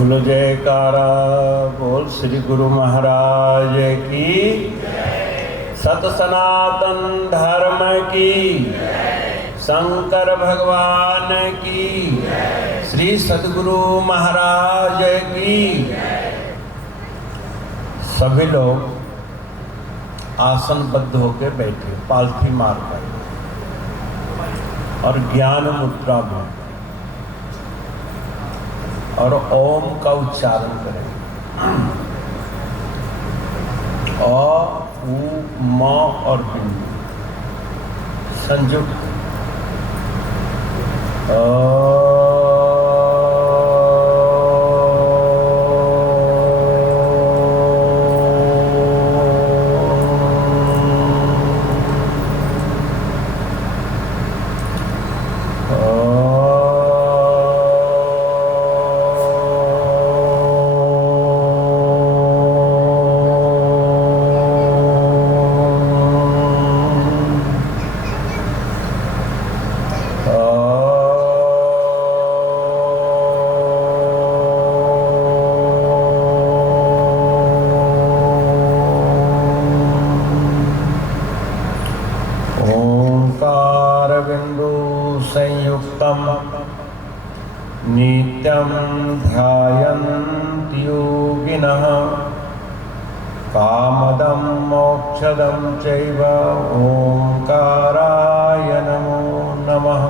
बोलो जयकारा बोल श्री गुरु महाराज की, सत सनातन धर्म की, शंकर भगवान की, श्री सद्गुरु महाराज की। सभी लोग आसनबद्ध होकर बैठे, पालथी मार कर और ज्ञान मुद्रा में, और ओम का उच्चारण करें। अ, उ, म और बिंदु संयुक्त नित्यं ध्यायन्ति योगिनः कामदं मोक्षदं चैव। ओंकाराय नमो नमः।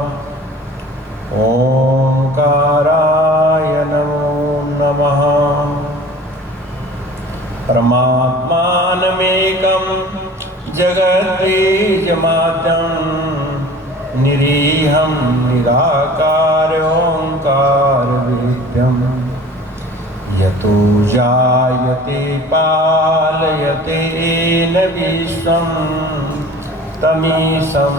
ओंकाराय नमो नमः। परमात्मानमेकं जगद्बीजमाद्यं निरीहं निराकार्योऽङ्कारवेद्यं यतो जायते पालयते न विश्वं तमीशं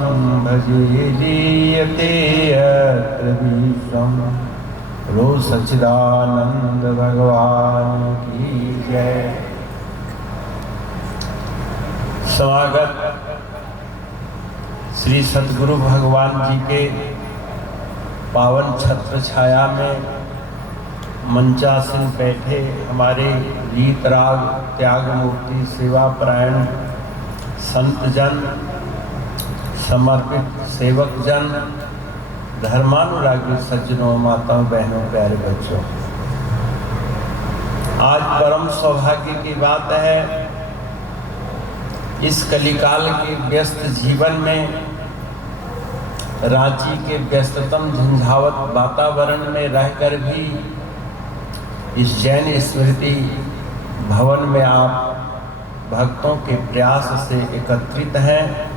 भजे जीयते यत्र विश्वं। बोलो सच्चिदानंद भगवान की जय। स्वागत श्री सद्गुरु भगवान जी के पावन छत्र छाया में मंचासीन बैठे हमारे गीत राग त्याग मूर्ति सेवा परायण संत जन, समर्पित सेवक जन, धर्मानुरागी सज्जनों, माताओं, बहनों, प्यारे बच्चों, आज परम सौभाग्य की बात है, इस कलिकाल के व्यस्त जीवन में, रांची के व्यस्ततम झंझावत वातावरण में रहकर भी इस जैन स्मृति भवन में आप भक्तों के प्रयास से एकत्रित हैं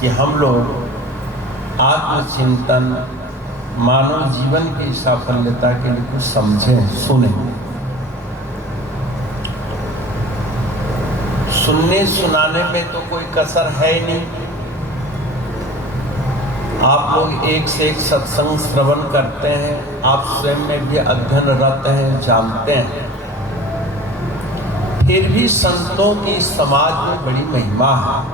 कि हम लोग आत्मचिंतन, मानव जीवन की साफल्यता के लिए कुछ समझें, सुनें। सुनने सुनाने में तो कोई कसर है ही नहीं। आप लोग एक से एक सत्संग श्रवण करते हैं, आप स्वयं में भी अध्ययनरत हैं, जानते हैं। फिर भी संतों की समाज में बड़ी महिमा है।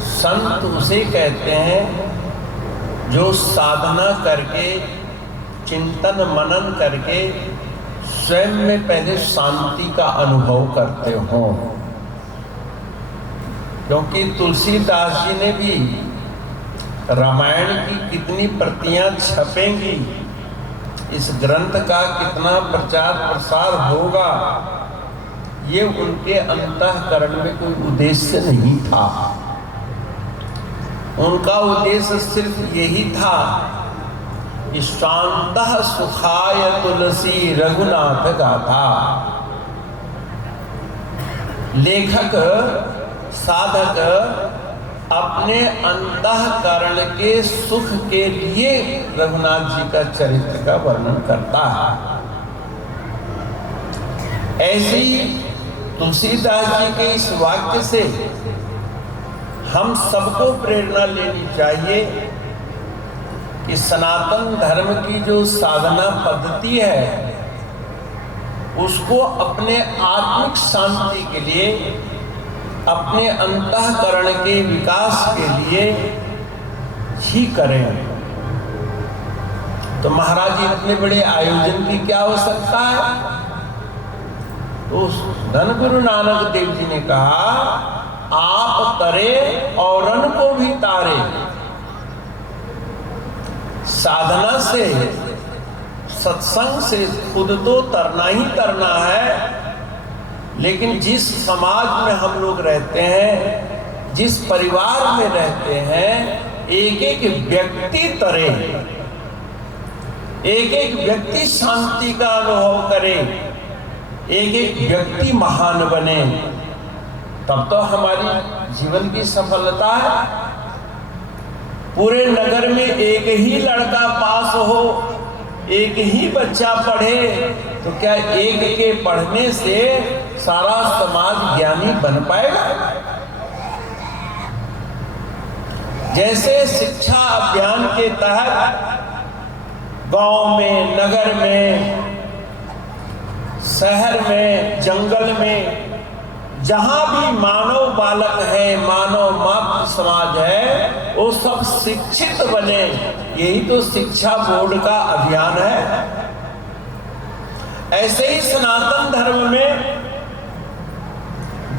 संत उसे कहते हैं जो साधना करके, चिंतन मनन करके स्वयं में पहले शांति का अनुभव करते हो। क्योंकि तुलसीदास जी ने भी रामायण की कितनी प्रतियां छपेंगी, इस ग्रंथ का कितना प्रचार प्रसार होगा, ये उनके अंतःकरण में कोई उद्देश्य नहीं था। उनका उद्देश्य सिर्फ यही था कि शांतः सुखाय तुलसी रघुनाथ गाथा। लेखक साधक अपने अंतःकरण के सुख के लिए रघुनाथ जी का चरित्र का वर्णन करता है। ऐसी तुलसीदास जी के इस वाक्य से हम सबको प्रेरणा लेनी चाहिए कि सनातन धर्म की जो साधना पद्धति है उसको अपने आत्मिक शांति के लिए, अपने अंतःकरण के विकास के लिए ही करें। तो तो महाराज जी इतने बड़े आयोजन की क्या आवश्यकता है? तो धन गुरु नानक देव जी ने कहा, आप तरे औरन को भी तारे। साधना से, सत्संग से खुद तो तरना ही तरना है, लेकिन जिस समाज में हम लोग रहते हैं, जिस परिवार में रहते हैं, एक एक व्यक्ति तरे, एक एक व्यक्ति शांति का अनुभव करे, एक एक व्यक्ति महान बने, तब तो हमारी जीवन की सफलता है। पूरे नगर में एक ही लड़का पास हो, एक ही बच्चा पढ़े, तो क्या एक के पढ़ने से सारा समाज ज्ञानी बन पाएगा? जैसे शिक्षा अभियान के तहत गांव में, नगर में, शहर में, जंगल में, जहां भी मानव बालक है, मानव मात्र समाज है, वो सब शिक्षित बने, यही तो शिक्षा बोर्ड का अभियान है। ऐसे ही सनातन धर्म में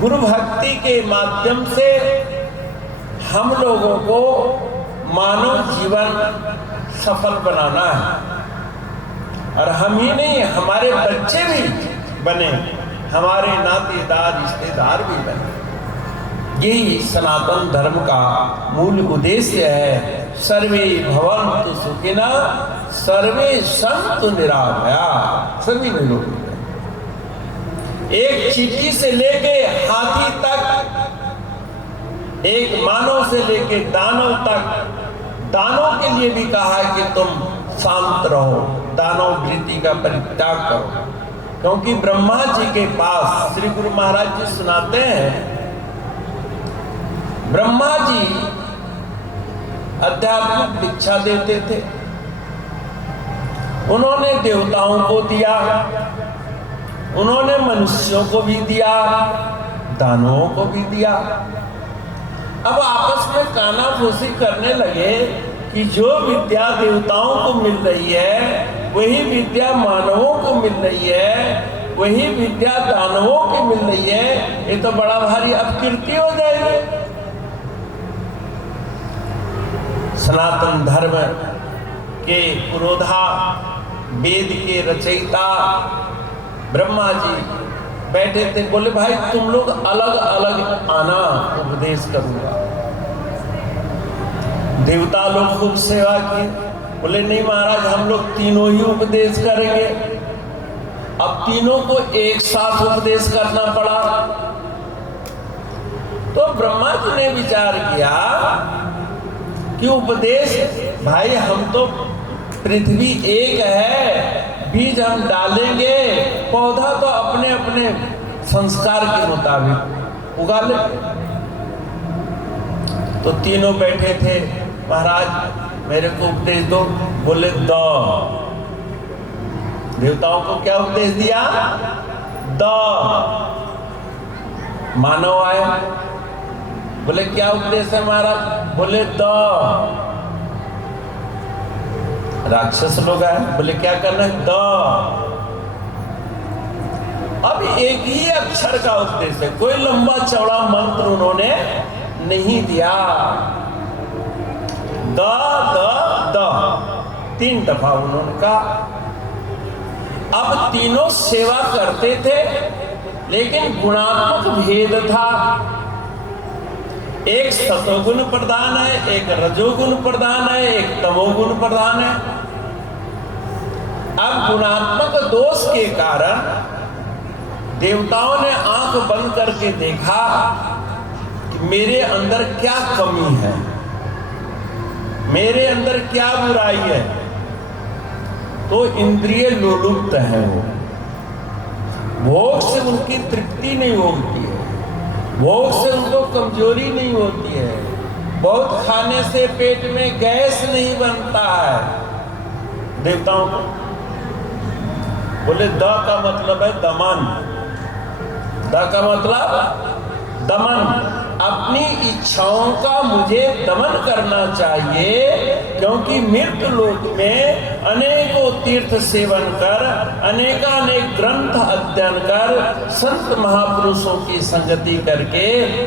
गुरु भक्ति के माध्यम से हम लोगों को मानव जीवन सफल बनाना है। और हम ही नहीं, हमारे बच्चे भी बने, हमारे नातेदार रिश्तेदार भी बने। यही सनातन धर्म का मूल उद्देश्य है। सर्वे भवन्तु सुखिनः, सर्वे सन्तु निरामया। सभी लोग एक चींटी से लेके हाथी तक, एक मानव से लेके दानव तक, दानव के लिए भी कहा है कि तुम शांत रहो, दानव वृत्ति का परित्याग करो। क्योंकि ब्रह्मा जी के पास श्री गुरु महाराज जी सुनाते हैं, ब्रह्मा जी आध्यात्मिक दीक्षा देते थे। उन्होंने देवताओं को दिया, उन्होंने मनुष्यों को भी दिया, दानवों को भी दिया। अब आपस में कानाफूसी करने लगे कि जो विद्या देवताओं को मिल रही है, वही विद्या मानवों को मिल रही है, वही विद्या दानवों की मिल रही है, ये तो बड़ा भारी अपकीर्ति हो जाएगी। सनातन धर्म के पुरोधा, वेद के रचयिता ब्रह्मा जी बैठे थे, बोले भाई तुम लोग अलग अलग आना, उपदेश करूंगा। देवता लोग खूब सेवा की, बोले नहीं महाराज हम लोग तीनों ही उपदेश करेंगे। अब तीनों को एक साथ उपदेश करना पड़ा। तो ब्रह्मा जी ने विचार किया कि उपदेश, भाई हम तो पृथ्वी एक है, बीज हम डालेंगे, पौधा तो अपने अपने संस्कार के मुताबिक उगा ले। तो तीनों बैठे थे, महाराज मेरे को उपदेश दो। बोले दो। देवताओं को क्या उपदेश दिया? दो। मानव आए, बोले क्या उपदेश है महाराज? बोले दो। राक्षस लोग आए, बोले क्या करना है? दो। अब एक ही अक्षर का उपदेश है, कोई लंबा चौड़ा मंत्र उन्होंने नहीं दिया। द द द 3 दफा उन्होंने कहा। अब तीनों सेवा करते थे, लेकिन गुणात्मक भेद था। एक सतोगुण प्रधान है, एक रजोगुण प्रधान है, एक तमोगुण प्रधान है। अब गुणात्मक दोष के कारण देवताओं ने आंख बंद करके देखा कि मेरे अंदर क्या कमी है, मेरे अंदर क्या बुराई है। तो इंद्रिय लोलुप्त है, वो भोग से उनकी तृप्ति नहीं होती है, भोग से उनको कमजोरी नहीं होती है, बहुत खाने से पेट में गैस नहीं बनता है। देवताओं को बोले द का मतलब है दमन, द का मतलब दमन। अपनी इच्छाओं का मुझे दमन करना चाहिए, क्योंकि मृत्यु लोक में अनेकों तीर्थ सेवन कर, अनेकानेक ग्रंथ अध्ययन कर, संत महापुरुषों की संगति करके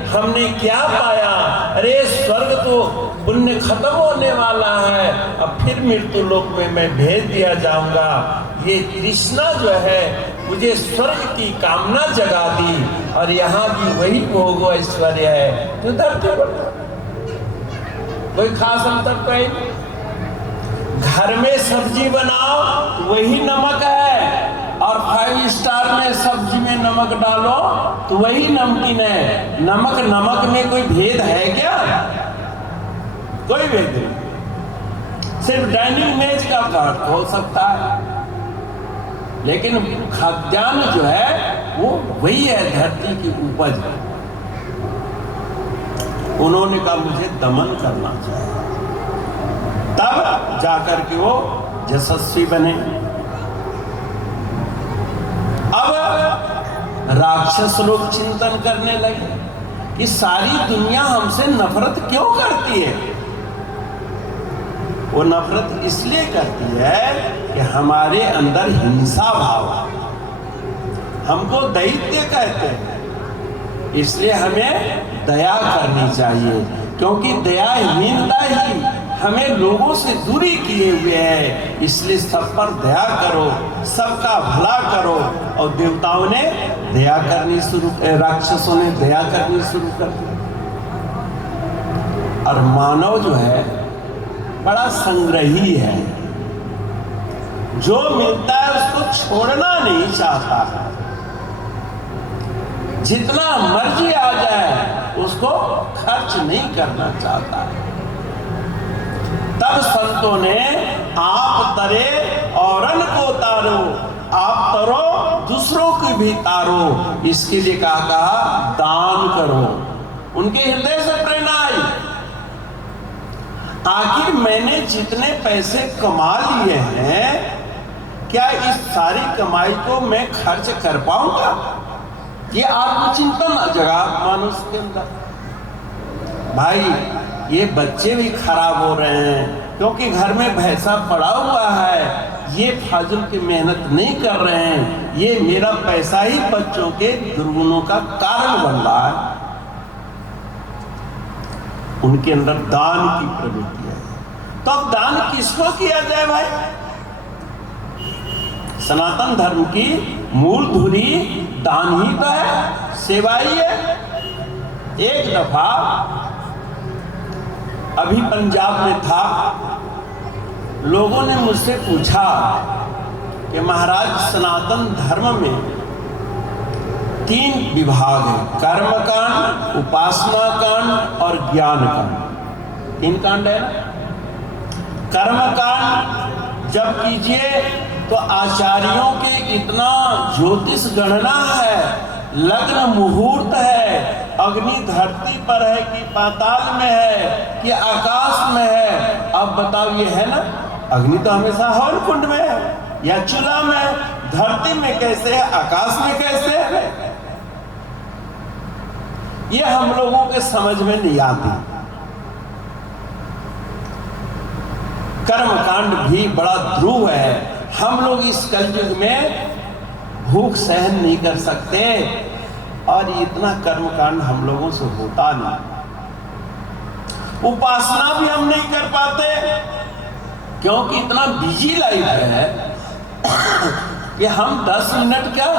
हमने क्या पाया? अरे स्वर्ग तो पुण्य खत्म होने वाला है, अब फिर मृत्यु लोक में मैं भेज दिया जाऊंगा। ये तृष्णा जो है मुझे स्वर्ग की कामना जगा दी, और यहाँ भी वही भोग ऐश्वर्य है जो धरती पर। कोई खास अंतर तो है नहीं। घर में सब्जी बनाओ वही नमक है, और 5 स्टार में सब्जी में नमक डालो तो वही नमकीन है। नमक नमक में कोई भेद है क्या? कोई भेद नहीं। सिर्फ डाइनिंग मेज का फर्क हो सकता है, लेकिन खाद्यान्न जो है वो वही है, धरती की उपज। उन्होंने कहा मुझे दमन करना चाहिए, तब जाकर के वो यशस्वी बने। अब राक्षस लोग चिंतन करने लगे कि सारी दुनिया हमसे नफरत क्यों करती है? वो नफरत इसलिए करती है कि हमारे अंदर हिंसा भाव है, हमको दैत्य कहते हैं, इसलिए हमें दया करनी चाहिए, क्योंकि दयाहीनता ही हमें लोगों से दूरी किए हुए है। इसलिए सब पर दया करो, सबका भला करो। और देवताओं ने दया करनी शुरू, राक्षसों ने दया करनी शुरू कर दी। और मानव जो है बड़ा संग्रही है, जो मिलता है उसको छोड़ना नहीं चाहता है, जितना मर्जी आ जाए उसको खर्च नहीं करना चाहता है। तब संतों ने आप तरे औरन को तारो, आप तरो दूसरों की भी तारो, इसके लिए कहा दान करो। उनके हृदय से प्रेरणा आई, आखिर मैंने जितने पैसे कमा लिए हैं, क्या इस सारी कमाई को मैं खर्च कर पाऊंगा? ये आत्मचिंतन जगा मनुष्य के अंदर। भाई ये बच्चे भी खराब हो रहे हैं, क्योंकि घर में भैंसा पड़ा हुआ है, ये फाजुल की मेहनत नहीं कर रहे हैं, ये मेरा पैसा ही बच्चों के दुर्गुणों का कारण बन रहा है। उनके अंदर दान की प्रवृत्ति है। तो अब दान किसको किया जाए भाई? सनातन धर्म की मूल धुरी दान ही तो है, सेवा ही है। एक दफा अभी पंजाब में था, लोगों ने मुझसे पूछा कि महाराज सनातन धर्म में 3 विभाग है, कर्म कांड, उपासना कांड और ज्ञान कांड। 3 कांड है ना। कर्म कांड जब कीजिए तो आचार्यों के इतना ज्योतिष गणना है, लग्न मुहूर्त है, अग्नि धरती पर है कि पाताल में है कि आकाश में है। अब बताओ, ये है ना, अग्नि तो हमेशा हवन कुंड में है या चूल्हा में, धरती में कैसे है, आकाश में कैसे है? ये हम लोगों के समझ में नहीं आती। कर्मकांड भी बड़ा ध्रुव है। हम लोग इस कलयुग में भूख सहन नहीं कर सकते, और इतना कर्मकांड हम लोगों से होता नहीं। उपासना भी हम नहीं कर पाते, क्योंकि इतना बिजी लाइफ है कि हम 10 मिनट क्या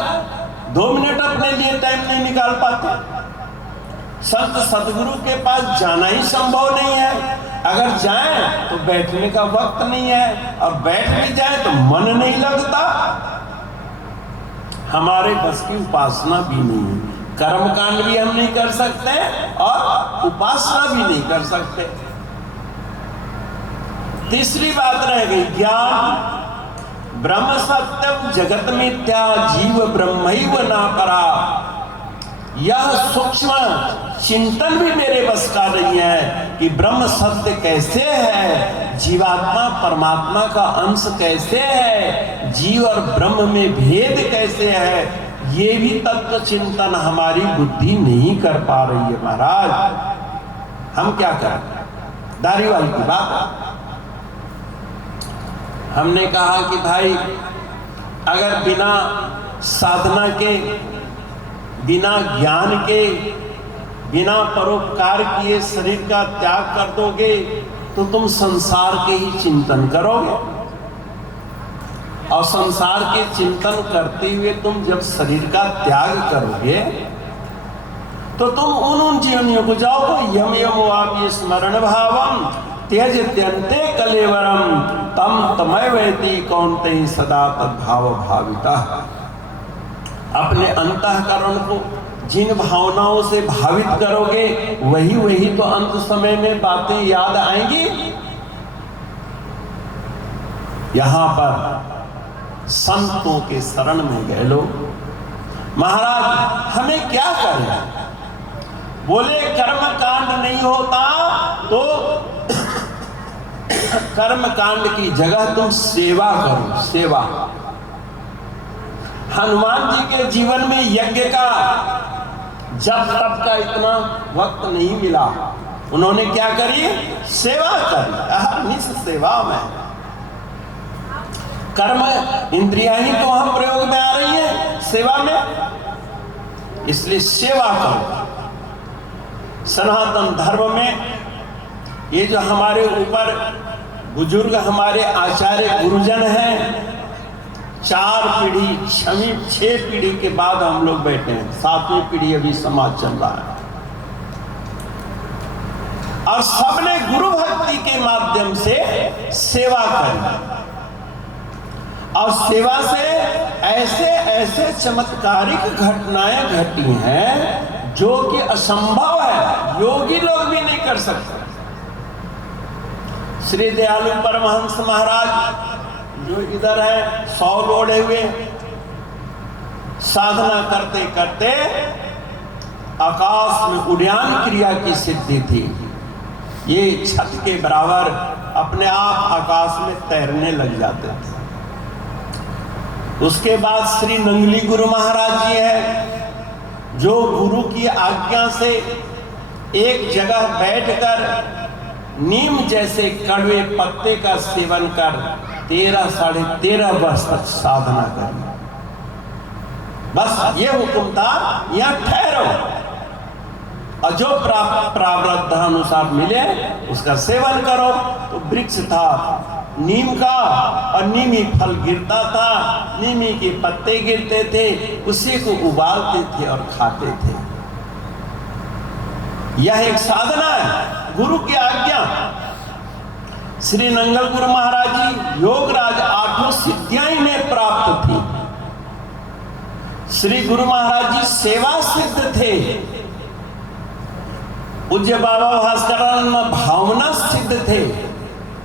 2 मिनट अपने लिए टाइम नहीं निकाल पाते। संत सदगुरु के पास जाना ही संभव नहीं है। अगर जाएं तो बैठने का वक्त नहीं है, और बैठ भी जाए तो मन नहीं लगता। हमारे बस की उपासना भी नहीं है, कर्मकांड भी हम नहीं कर सकते और उपासना भी नहीं कर सकते। तीसरी बात रह गई ज्ञान। ब्रह्म सत्यम जगत मिथ्या, जीव ब्रह्मैव ना परा। यह सूक्ष्म चिंतन भी मेरे बस का नहीं है कि ब्रह्म सत्य कैसे है, जीवात्मा परमात्मा का अंश कैसे है, जीव और ब्रह्म में भेद कैसे है, ये भी तत्व चिंतन हमारी बुद्धि नहीं कर पा रही है महाराज। हम क्या करें? दारीवाल की बात है। हमने कहा कि भाई अगर बिना साधना के, बिना ज्ञान के, बिना परोपकार किए शरीर का त्याग कर दोगे तो तुम संसार के ही चिंतन करोगे, और संसार के चिंतन करते हुए तुम जब शरीर का त्याग करोगे तो तुम उन जीवनियों को जाओगे। यम यम वापी स्मरण भावम त्यज त्यंते कलेवरम तम तमय वैति कौनते सदा तद्भाव भाविता। अपने अंतःकरण को जिन भावनाओं से भावित करोगे वही तो अंत समय में बातें याद आएंगी। यहां पर संतों के शरण में गए लोग, महाराज हमें क्या करना? बोले कर्म कांड नहीं होता तो कर्म कांड की जगह तुम सेवा करो, सेवा। हनुमान जी के जीवन में यज्ञ का जब तब का इतना वक्त नहीं मिला, उन्होंने क्या करी? सेवा करी, अहर्निश सेवा में। कर्म इंद्रियां ही तो वहां प्रयोग में आ रही है सेवा में, इसलिए सेवा करो। सनातन धर्म में ये जो हमारे ऊपर बुजुर्ग, हमारे आचार्य गुरुजन हैं, 4 पीढ़ी 6 पीढ़ी के बाद हम लोग बैठे हैं, 7वीं पीढ़ी अभी समाज चल रहा है, और सबने गुरु भक्ति के माध्यम से सेवा करी। और सेवा से ऐसे ऐसे चमत्कारिक घटनाएं घटी हैं जो कि असंभव है, योगी लोग भी नहीं कर सकते। श्री दयालु परमहंस महाराज जो इधर है, 100 लोड़े हुए, साधना करते करते आकाश में उड्डयन क्रिया की सिद्धि थी। ये छत के बराबर अपने आप आकाश में तैरने लग जाते थे। उसके बाद श्री नंगली गुरु महाराज जी हैं, जो गुरु की आज्ञा से एक जगह बैठकर नीम जैसे कड़वे पत्ते का सेवन कर 13 साढ़े 13 वर्ष तक साधना करी। बस ये हुक्म था, यहां ठहरो और जो प्रारब्ध अनुसार मिले उसका सेवन करो। तो वृक्ष था नीम का, और नीमी फल गिरता था, नीमी के पत्ते गिरते थे, उसी को उबालते थे और खाते थे। यह एक साधना है, गुरु की आज्ञा। श्री नंगल गुरु महाराज जी योगराज 8 सिद्धियां इन्हें प्राप्त थी। श्री गुरु महाराज जी सेवा सिद्ध थे। पूज्य बाबा भास्करानंद भावना सिद्ध थे,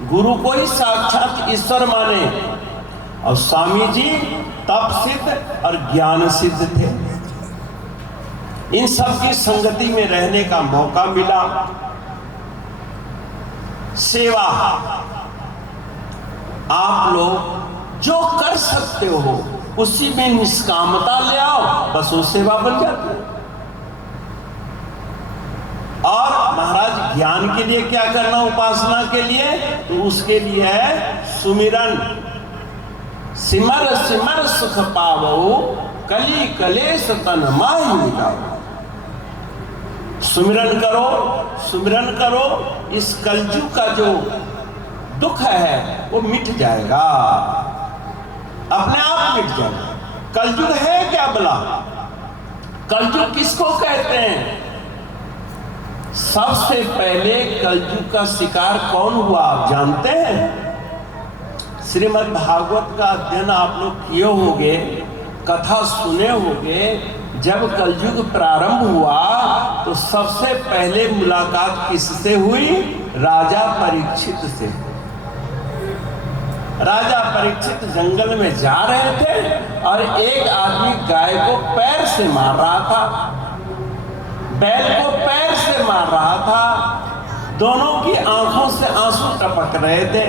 गुरु को ही साक्षात ईश्वर माने। और स्वामी जी तप सिद्ध और ज्ञान सिद्ध थे। इन सब की संगति में रहने का मौका मिला। सेवा आप लोग जो कर सकते हो उसी में निष्कामता ले आओ, बस वो सेवा बन जाती है। और महाराज ज्ञान के लिए क्या करना, उपासना के लिए? तो उसके लिए है सुमिरन। सिमर सिमर सुख पावो कली कलेश तन माहि मिटाओ। सुमिरन करो, सुमिरन करो, इस कलयुग का जो दुख है वो मिट जाएगा, अपने आप मिट जाएगा। कलयुग है क्या भला? कलयुग किसको कहते हैं? सबसे पहले कलयुग का शिकार कौन हुआ आप जानते हैं? श्रीमद् भागवत का अध्ययन आप लोग किए होंगे, कथा सुने होंगे। जब कलयुग प्रारंभ हुआ तो सबसे पहले मुलाकात किससे हुई? राजा परीक्षित से। राजा परीक्षित जंगल में जा रहे थे और एक आदमी गाय को पैर से मार रहा था, बैल को पैर से मार रहा था। दोनों की आंखों से आंसू टपक रहे थे।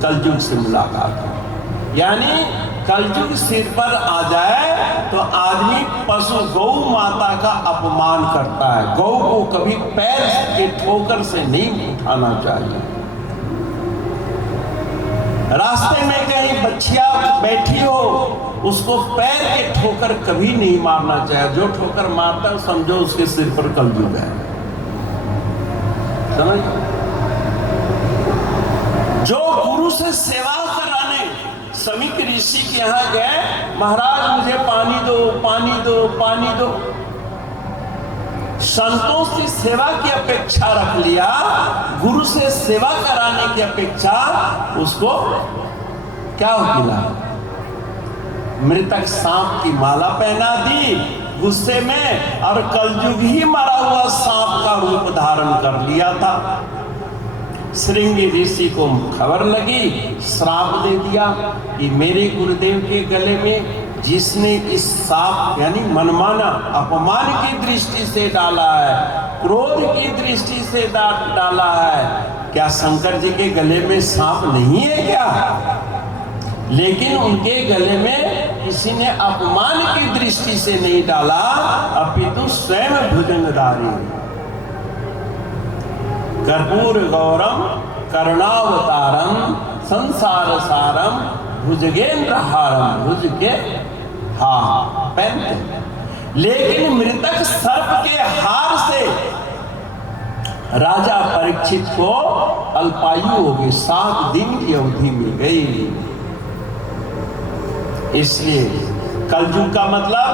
कलयुग से मुलाकात, यानी कलयुग सिर पर आ जाए तो आदमी पशु गौ माता का अपमान करता है। गौ को कभी पैर के ठोकर से नहीं उठाना चाहिए। रास्ते में कहीं बच्चिया बैठी हो, उसको पैर के ठोकर कभी नहीं मारना चाहिए। जो ठोकर मारता है समझो उसके सिर पर कलयुग है। समझ? जो गुरु से सेवा कराने समीक ऋषि के यहाँ गए, महाराज मुझे पानी दो, पानी दो, पानी दो। संतों से सेवा की अपेक्षा रख लिया, गुरु से सेवा कराने की अपेक्षा उसको क्या मिला? मृतक सांप की माला पहना दी गुस्से में, और कलयुग ही मरा हुआ सांप का रूप धारण कर लिया था। श्रृंगी ऋषि को खबर लगी, श्राप दे दिया कि मेरे गुरुदेव के गले में जिसने इस सांप यानी मनमाना अपमान की दृष्टि से डाला है, क्रोध की दृष्टि से डाला है, क्या शंकर जी के गले में सांप नहीं है क्या? लेकिन उनके गले में किसी ने अपमान की दृष्टि से नहीं डाला, अपितु स्वयं भुजंगधारी कर्पूर गौरम करुणावतारम संसार सारम भुजगेंद्र हारम, भुज के पहनते। लेकिन मृतक सर्प के हार से राजा परीक्षित को अल्पायु हो गई, 7 दिन की अवधि मिल गई। इसलिए कलयुग का मतलब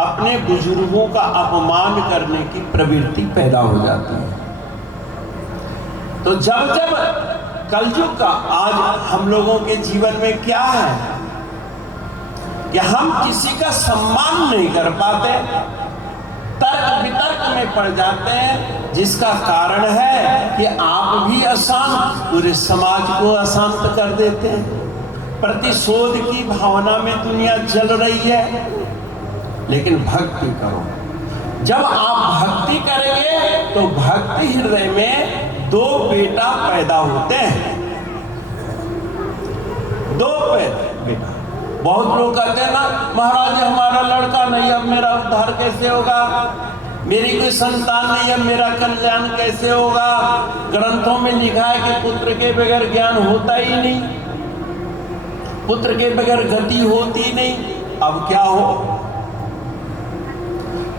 अपने बुजुर्गों का अपमान करने की प्रवृत्ति पैदा हो जाती है। तो जब जब कलयुग का आज हम लोगों के जीवन में क्या है कि हम किसी का सम्मान नहीं कर पाते, तर्क वितर्क में पड़ जाते हैं, जिसका कारण है कि आप भी अशांत, पूरे समाज को अशांत कर देते हैं। प्रतिशोध की भावना में दुनिया जल रही है। लेकिन भक्ति करो। जब आप भक्ति करेंगे तो भक्ति हृदय में 2 बेटा पैदा होते हैं। 2 बेटा। बहुत लोग कहते हैं ना, महाराज हमारा लड़का नहीं, अब मेरा उद्धार कैसे होगा? मेरी कोई संतान नहीं, अब मेरा कल्याण कैसे होगा? ग्रंथों में लिखा है कि पुत्र के बगैर ज्ञान होता ही नहीं, पुत्र के बगैर गति होती नहीं, अब क्या हो?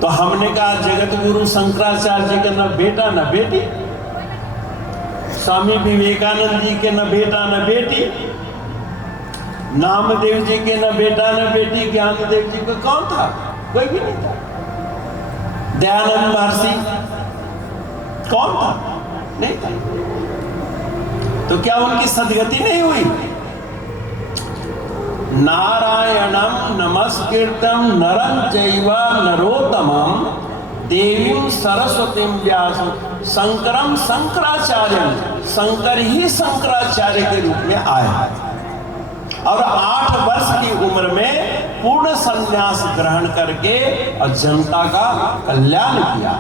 तो हमने कहा जगत गुरु शंकराचार्य जी के न बेटा न बेटी, स्वामी विवेकानंद जी के न बेटा न बेटी, नामदेव जी के न बेटा न बेटी, ज्ञानदेव जी को कौन था? कोई भी नहीं था। दयानंद महर्षि कौन था? नहीं था। तो क्या उनकी सदगति नहीं हुई? नारायणम नमस्कृतम नरं चैव नरोत्तमं देवीं सरस्वतीं व्यास शंकरम शंकराचार्यम, शंकर ही शंकराचार्य के रूप में आए और 8 वर्ष की उम्र में पूर्ण संन्यास ग्रहण करके और जनता का कल्याण किया।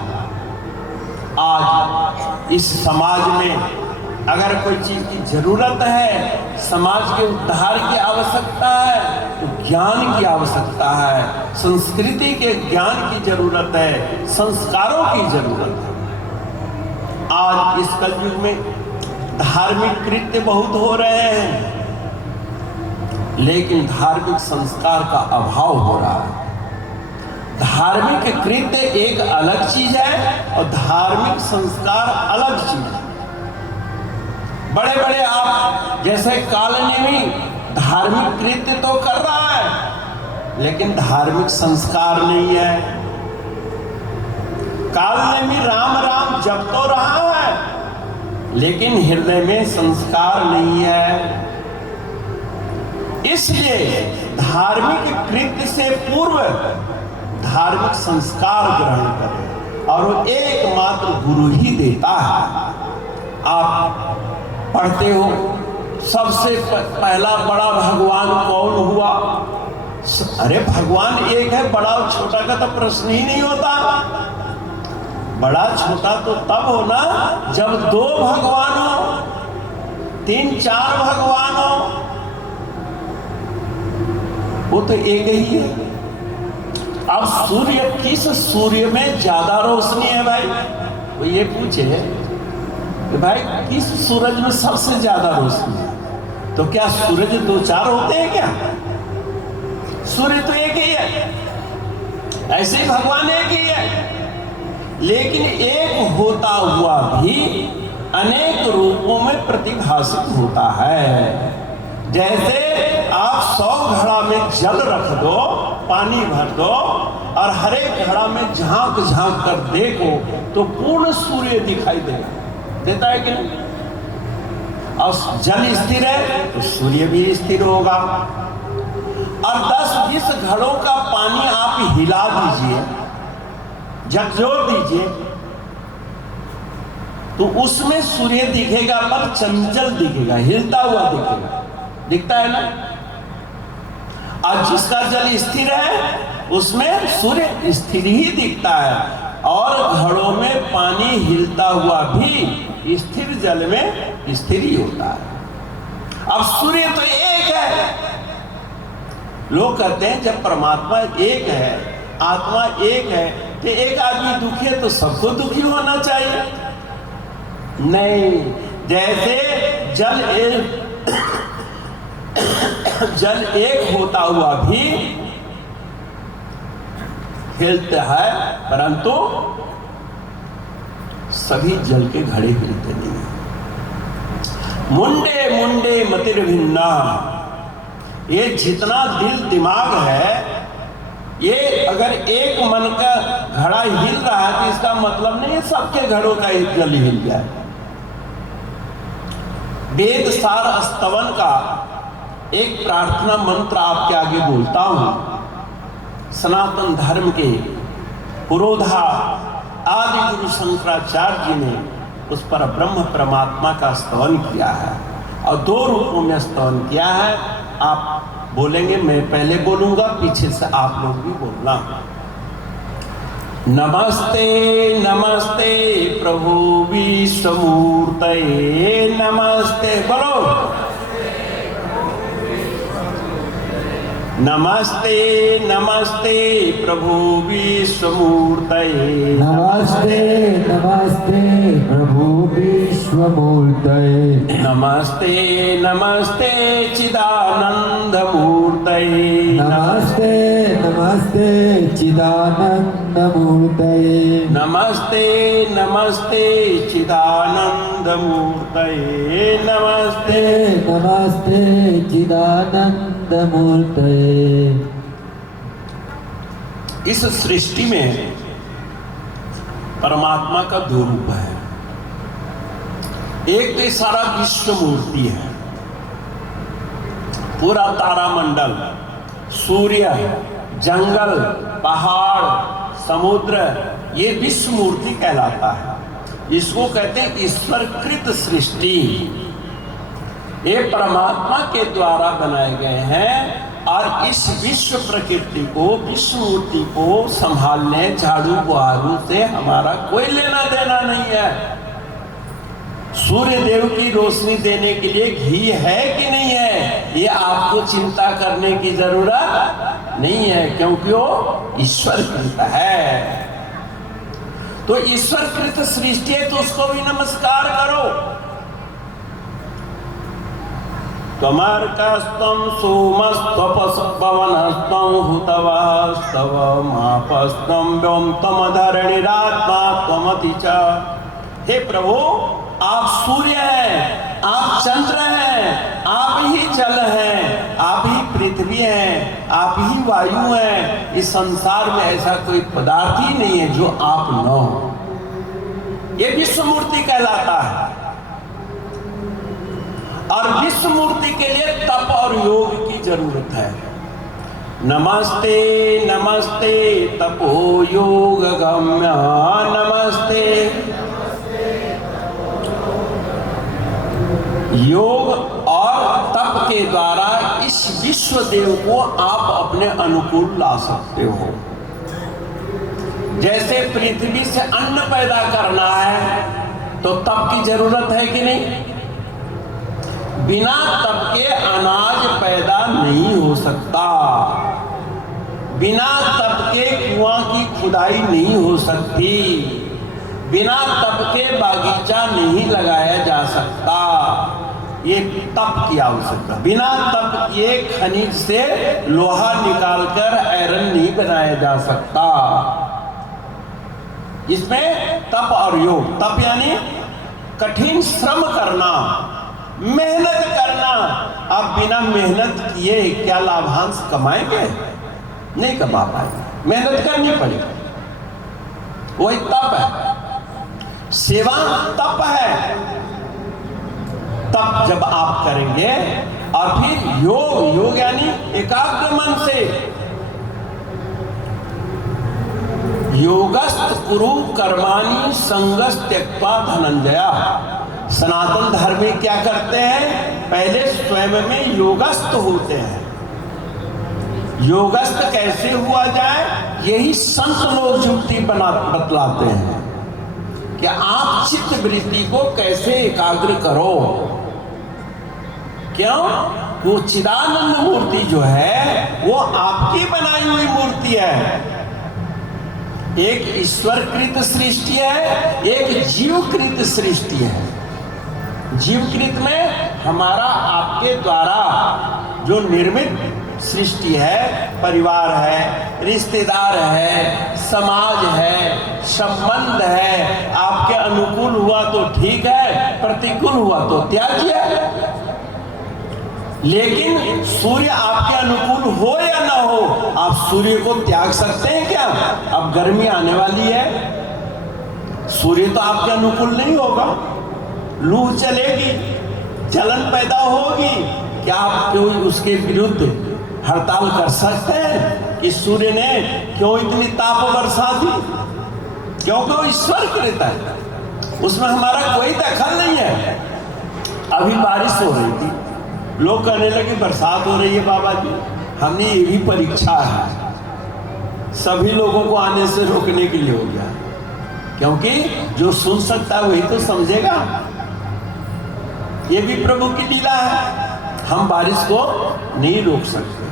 आज इस समाज में अगर कोई चीज की जरूरत है, समाज के उद्धार की आवश्यकता है, तो ज्ञान की आवश्यकता है, संस्कृति के ज्ञान की जरूरत है, संस्कारों की जरूरत है। आज इस कलयुग में धार्मिक कृत्य बहुत हो रहे हैं, लेकिन धार्मिक संस्कार का अभाव हो रहा है। धार्मिक कृत्य एक अलग चीज है और धार्मिक संस्कार अलग चीज है। बड़े बड़े आप जैसे कालनेमी धार्मिक कृत्य तो कर रहा है, लेकिन धार्मिक संस्कार नहीं है। कालनेमी राम राम जप तो रहा है, लेकिन हृदय में संस्कार नहीं है। इसलिए धार्मिक कृत्य से पूर्व धार्मिक संस्कार ग्रहण करें, और वो एकमात्र गुरु ही देता है। आप पढ़ते हो सबसे पहला बड़ा भगवान कौन हुआ? अरे भगवान एक है, बड़ा और छोटा का तो प्रश्न ही नहीं होता। बड़ा छोटा तो तब हो ना जब 2 भगवान हो, 3-4 भगवान हो। वो तो एक ही है। अब सूर्य, किस सूर्य में ज्यादा रोशनी है भाई? वो ये पूछे कि भाई किस सूरज में सबसे ज्यादा रोशनी है? तो क्या सूरज दो चार होते हैं क्या? सूर्य तो एक ही है, ऐसे ही भगवान एक ही है, लेकिन एक होता हुआ भी अनेक रूपों में प्रतिभाषित होता है। जैसे आप 100 घड़ा में जल रख दो, पानी भर दो और हर एक घड़ा में झांक झांक कर देखो तो पूर्ण सूर्य दिखाई देता है कि नहीं? और जल स्थिर है तो सूर्य भी स्थिर होगा। और 10-20 घड़ों का पानी आप हिला दीजिए, झकझोर दीजिए, तो उसमें सूर्य दिखेगा पर चंचल दिखेगा, हिलता हुआ दिखेगा, दिखता है ना? और जिसका जल स्थिर है उसमें सूर्य स्थिर ही दिखता है, और घड़ों में पानी हिलता हुआ भी स्थिर जल में स्थिर ही होता है। अब सूर्य तो एक है। लोग कहते हैं जब परमात्मा एक है, आत्मा एक है, तो एक आदमी दुखी है तो सबको दुखी होना चाहिए? नहीं, जैसे जल एक होता हुआ भी हिलता है, परंतु सभी जल के घड़े हिलते नहीं हैं। मुंडे मुंडे मतिर भिन्ना, ये जितना दिल दिमाग है, ये अगर एक मन का घड़ा हिल रहा है तो इसका मतलब नहीं है सबके घड़ों का जल हिल जाए। वेद सार स्तवन का एक प्रार्थना मंत्र आपके आगे बोलता हूं। सनातन धर्म के पुरोधा आदि गुरु शंकराचार्य जी ने उस पर ब्रह्म परमात्मा का स्तवन किया है, और 2 रूपों में स्तवन किया है। आप बोलेंगे, मैं पहले बोलूंगा, पीछे से आप लोग भी बोलना। नमस्ते नमस्ते प्रभु विश्वमूर्तये नमस्ते, बोलो नमस्ते नमस्ते प्रभु विश्वमूर्तये नमस्ते नमस्ते प्रभु विश्वमूर्तये नमस्ते नमस्ते चिदानंद मूर्तये नमस्ते नमस्ते चिदानंद मूर्तये नमस्ते नमस्ते चिदानंद मूर्तये नमस्ते नमस्ते चिदानंद मूर्तये। इस सृष्टि में परमात्मा का 2 रूप है। एक तो सारा विश्व मूर्ति है, पूरा तारामंडल, सूर्य, जंगल, पहाड़, समुद्र, ये विश्व मूर्ति कहलाता है। इसको कहते हैं ईश्वरकृत सृष्टि। ये परमात्मा के द्वारा बनाए गए हैं, और इस विश्व प्रकृति को, विश्व मूर्ति को संभालने, झाड़ू बुहारू से हमारा कोई लेना देना नहीं है। सूर्य देव की रोशनी देने के लिए घी है कि नहीं है, ये आपको चिंता करने की जरूरत नहीं है, क्योंकि वो ईश्वरकृत है। तो ईश्वरकृत सृष्टि है तो उसको भी नमस्कार करो। त्वमर्कस्त्वं सोमस्त्वपवनस्त्वं हुतवास्तव मापस्त्वं व्योमत्वमधरणिरात्मा त्वमति च। हे प्रभु, आप सूर्य हैं, आप चंद्र हैं, आप ही जल हैं, आप ही पृथ्वी हैं, आप ही वायु हैं। इस संसार में ऐसा कोई पदार्थ ही नहीं है जो आप न हो। ये विश्व मूर्ति कहलाता है। और विश्व मूर्ति के लिए तप और योग की जरूरत है। नमस्ते नमस्ते तपो योग गम्य नमस्ते। योग और तप के द्वारा इस विश्व देव को आप अपने अनुकूल ला सकते हो। जैसे पृथ्वी से अन्न पैदा करना है तो तप की जरूरत है कि नहीं? बिना तप के अनाज पैदा नहीं हो सकता, बिना तप के कुआं की खुदाई नहीं हो सकती, बिना तप के बागीचा नहीं लगाया जा सकता। ये तप की आवश्यकता। बिना तप किए खनिज से लोहा निकालकर आयरन नहीं बनाया जा सकता। इसमें तप और योग, तप यानी कठिन श्रम करना, मेहनत करना। आप बिना मेहनत किए क्या लाभांश कमाएंगे? नहीं कमा पाएंगे, मेहनत करनी पड़ेगी। वही तप है। सेवा तप है। तप जब आप करेंगे, और फिर योग, योग यानी एकाग्र मन से। योगस्त कुरु कर्माणि संगस त्यक्त्वा धनंजया। सनातन धर्म में क्या करते हैं? पहले स्वयं में योगस्त होते हैं। योगस्त कैसे हुआ जाए, यही संत लोग युक्ति बतलाते हैं कि आप चित्त वृत्ति को कैसे एकाग्र करो। क्यों? वो चिदानंद मूर्ति जो है वो आपकी बनाई हुई मूर्ति है। एक ईश्वरकृत सृष्टि है, एक जीवकृत सृष्टि है। जीवकृत में हमारा आपके द्वारा जो निर्मित सृष्टि है, परिवार है, रिश्तेदार है, समाज है, संबंध है। आपके अनुकूल हुआ तो ठीक है, प्रतिकूल हुआ तो त्याज्य है। लेकिन सूर्य आपके अनुकूल हो या ना हो, आप सूर्य को त्याग सकते हैं क्या? अब गर्मी आने वाली है, सूर्य तो आपके अनुकूल नहीं होगा, लू चलेगी, जलन पैदा होगी। क्या आप क्यों उसके विरुद्ध हड़ताल कर सकते हैं कि सूर्य ने क्यों इतनी ताप वर्षा दी? क्योंकि वो ईश्वर कृत है, उसमें हमारा कोई दखल नहीं है। अभी बारिश हो रही थी, लोग कहने लगे बरसात हो रही है बाबा जी। हमने ये भी परीक्षा है, सभी लोगों को आने से रोकने के लिए हो गया, क्योंकि जो सुन सकता है वही तो समझेगा। ये भी प्रभु की लीला है, हम बारिश को नहीं रोक सकते।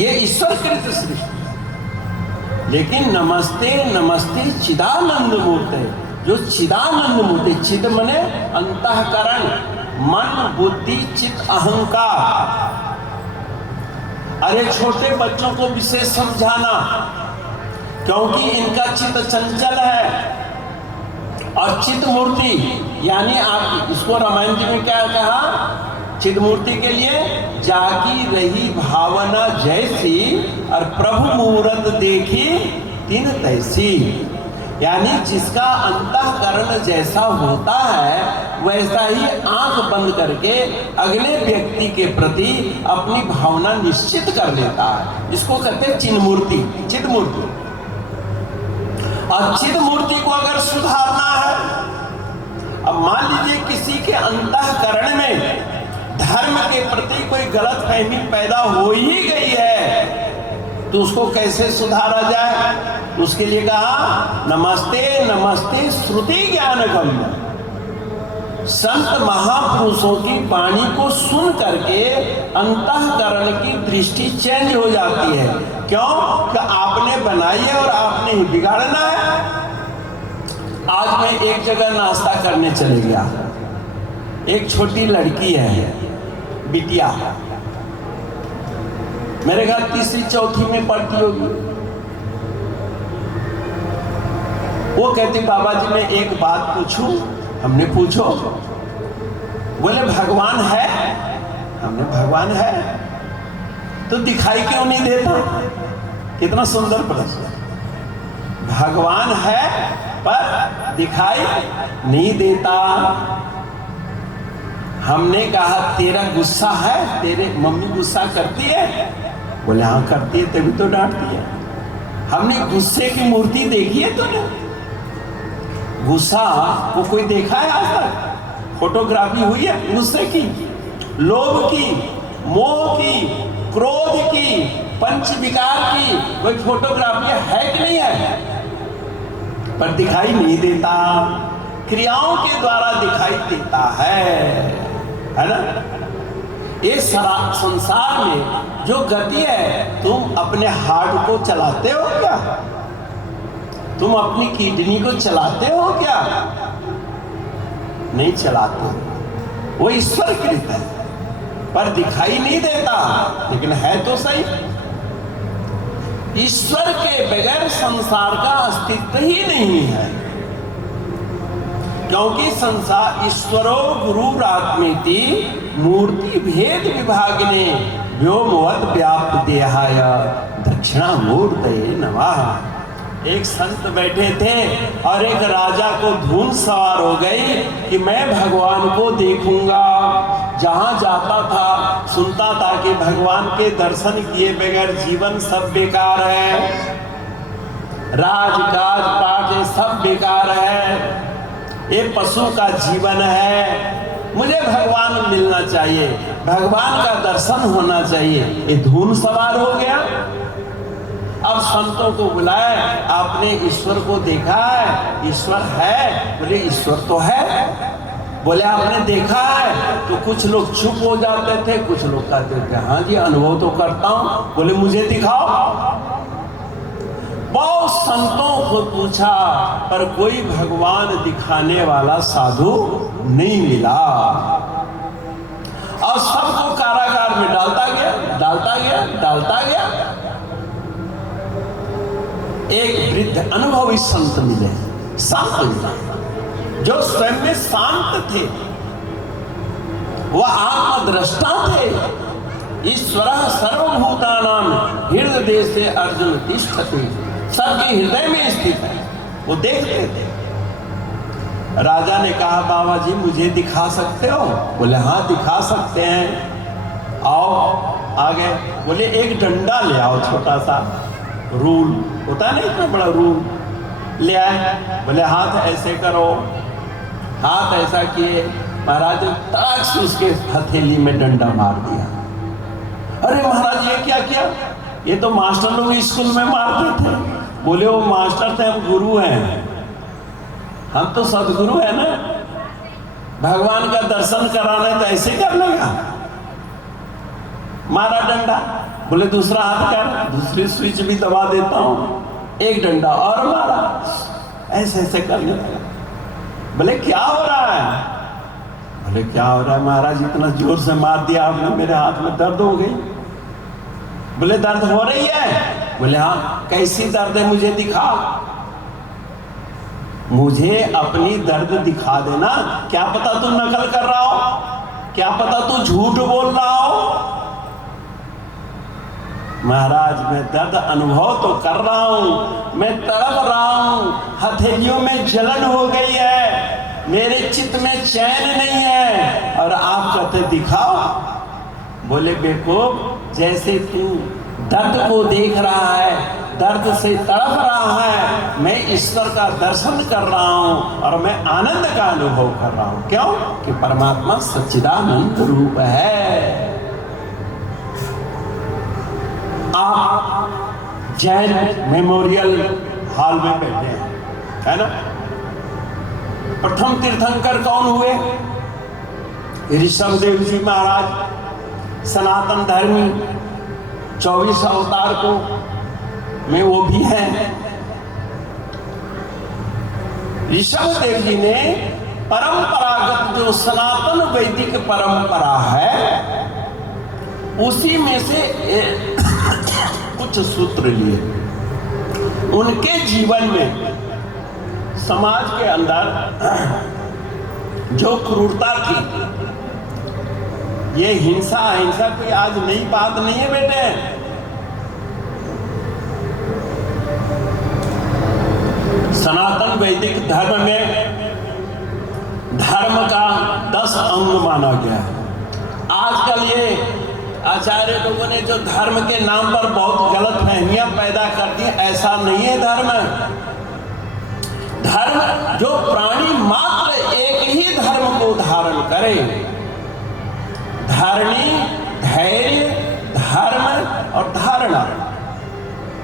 ये ईश्वर कृत सृष्टि। लेकिन नमस्ते नमस्ते चिदानंद मूर्ति, जो चिदानंद मूर्ति, चिद मने अंतःकरण, मन बुद्धि चित्त अहंकार। अरे छोटे बच्चों को विशेष समझाना, क्योंकि इनका चित्त चंचल है। और चित्त मूर्ति यानी आप इसको रामायण जी में क्या कहा? चित्त मूर्ति के लिए जागी रही भावना जैसी, और प्रभु मुहूर्त देखी तीन तैसी। यानी जिसका अंतःकरण जैसा होता है वैसा ही आंख बंद करके अगले व्यक्ति के प्रति अपनी भावना निश्चित कर लेता है। इसको कहते हैं चिन्ह मूर्ति, चित्त मूर्ति। और चित्त मूर्ति को अगर सुधारना है, अब मान लीजिए किसी के अंतःकरण में धर्म के प्रति कोई गलत फहमी पैदा हो ही गई है, तो उसको कैसे सुधारा जाए? उसके लिए कहा नमस्ते नमस्ते श्रुति ज्ञान गम्य। संत महापुरुषों की वाणी को सुन करके अंतःकरण की दृष्टि चेंज हो जाती है। क्यों? कि आपने बनाई है और आपने ही बिगाड़ना है। आज मैं एक जगह नाश्ता करने चले गया, एक छोटी लड़की है, बिटिया, मेरे घर तीसरी चौथी में पढ़ती होगी। वो कहती बाबा जी मैं एक बात पूछूं? हमने पूछो। बोले भगवान है? हमने भगवान है तो दिखाई क्यों नहीं देता? कितना सुंदर प्रश्न। भगवान है पर दिखाई नहीं देता। हमने कहा तेरा गुस्सा है, तेरे मम्मी गुस्सा करती है? बोले हाँ करती है, तभी तो डांटती है। हमने गुस्से की मूर्ति देखी है तूने? गुस्सा को कोई देखा है आज तक? फोटोग्राफी हुई है गुस्से की, लोभ की, मोह की, क्रोध की, पंच विकार की कोई फोटोग्राफी है कि नहीं है? पर दिखाई नहीं देता। क्रियाओं के द्वारा दिखाई देता है ना। इस संसार में जो गति है, तुम अपने हार्ट को चलाते हो क्या? तुम अपनी किडनी को चलाते हो क्या? नहीं चलाते। वो ईश्वर कृत है, पर दिखाई नहीं देता, लेकिन है तो सही। ईश्वर के बगैर संसार का अस्तित्व ही नहीं है, क्योंकि संसार ईश्वरो गुरुरात्मेति मूर्ति भेद विभागिने व्योमवत व्याप्त देहाय दक्षिणामूर्तये नमः। एक संत बैठे थे और एक राजा को धुन सवार हो गई कि मैं भगवान को देखूंगा। जहां जाता था सुनता था कि भगवान के दर्शन किए बगैर जीवन सब बेकार है, राजकाज पाठ सब बेकार है, ये पशु का जीवन है, मुझे भगवान मिलना चाहिए, भगवान का दर्शन होना चाहिए। ये धुन सवार हो गया। अब संतों को बुलाया, आपने ईश्वर को देखा है? ईश्वर है? बोले ईश्वर तो है। बोले आपने देखा है? तो कुछ लोग चुप हो जाते थे, कुछ लोग कहते थे हाँ जी अनुभव तो करता हूं। बोले मुझे दिखाओ। बहुत संतों को पूछा, पर कोई भगवान दिखाने वाला साधु नहीं मिला, और सबको कारागार में डालता गया। एक वृद्ध अनुभवी संत मिले, जो स्वयं में शांत थे, वह आत्मद्रष्टा थे। ईश्वरः सर्वभूतानां हृदय देशे अर्जुन तिष्ठति, सबके हृदय में स्थित है, वो देखते थे। राजा ने कहा बाबा जी मुझे दिखा सकते हो? बोले हाँ दिखा सकते हैं, आओ आगे। बोले एक डंडा ले आओ, छोटा सा रूल होता है ना, इतना बड़ा रूल ले आए। बोले हाथ ऐसे करो, हाथ ऐसा किए, महाराज ताक से उसके हथेली में डंडा मार दिया। अरे महाराज ये क्या किया? ये तो मास्टर लोग स्कूल में मारते थे। बोले वो मास्टर थे, हम गुरु हैं, हम तो सदगुरु है ना, भगवान का दर्शन कराना है तो ऐसे कर लेगा। मारा डंडा। बोले दूसरा हाथ कर, दूसरी स्विच भी दबा देता हूं, एक डंडा और मारा, ऐसे कर लेता। बोले क्या हो रहा है? बोले क्या हो रहा है महाराज, इतना जोर से मार दिया आपने, मेरे हाथ में दर्द हो गई। बोले दर्द हो रही है? बोले हाँ। कैसी दर्द है मुझे दिखा। मुझे अपनी दर्द दिखा देना, क्या पता तू नकल कर रहा हो, क्या पता तू झूठ बोल रहा हो। महाराज मैं दर्द अनुभव तो कर रहा हूं, मैं तड़प रहा हूं, हथेलियों में जलन हो गई है, मेरे चित्त में चैन नहीं है, और आप कहते दिखाओ। बोले बेवकूफ, जैसे तू दर्द को देख रहा है, दर्द से तड़प रहा है, मैं ईश्वर का दर्शन कर रहा हूं और मैं आनंद का अनुभव कर रहा हूं। क्यों? कि परमात्मा सच्चिदानंद रूप है। आप जैन मेमोरियल हॉल में बैठे हैं, है ना। प्रथम तीर्थंकर कौन हुए? ऋषभ देव जी महाराज, सनातन धर्मी, 24 अवतार को में वो भी हैं। ऋषभ देव जी ने परंपरागत जो सनातन वैदिक परंपरा है उसी में से कुछ सूत्र लिए। उनके जीवन में समाज के अंदर जो क्रूरता थी, ये हिंसा हिंसा कोई आज नई बात नहीं है बेटे। सनातन वैदिक धर्म में धर्म का 10 अंग माना गया है। आजकल ये आचार्य लोगों ने जो धर्म के नाम पर बहुत गलत फहमियां पैदा कर दी, ऐसा नहीं है धर्म। धर्म जो प्राणी मात्र एक ही धर्म को धारण करे, धरणी, धैर्य, धर्म और धारणा,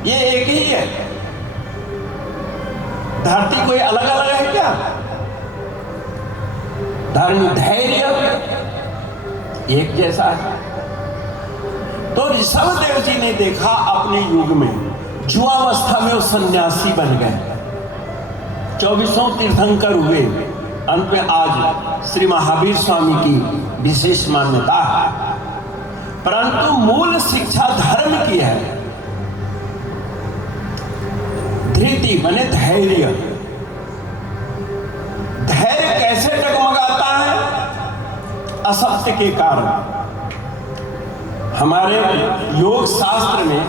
ये एक ही है। धरती कोई अलग अलग है क्या? धर्म धैर्य एक जैसा है। तो ऋषभ देव जी ने देखा अपने युग में, युवावस्था में वो सन्यासी बन गए, 24 तीर्थंकर हुए। अंत में आज श्री महावीर स्वामी की विशेष मान्यता है, परंतु मूल शिक्षा धर्म की है। धृति माने धैर्य। धैर्य कैसे डगमगाता है? असत्य के कारण। हमारे योग शास्त्र में,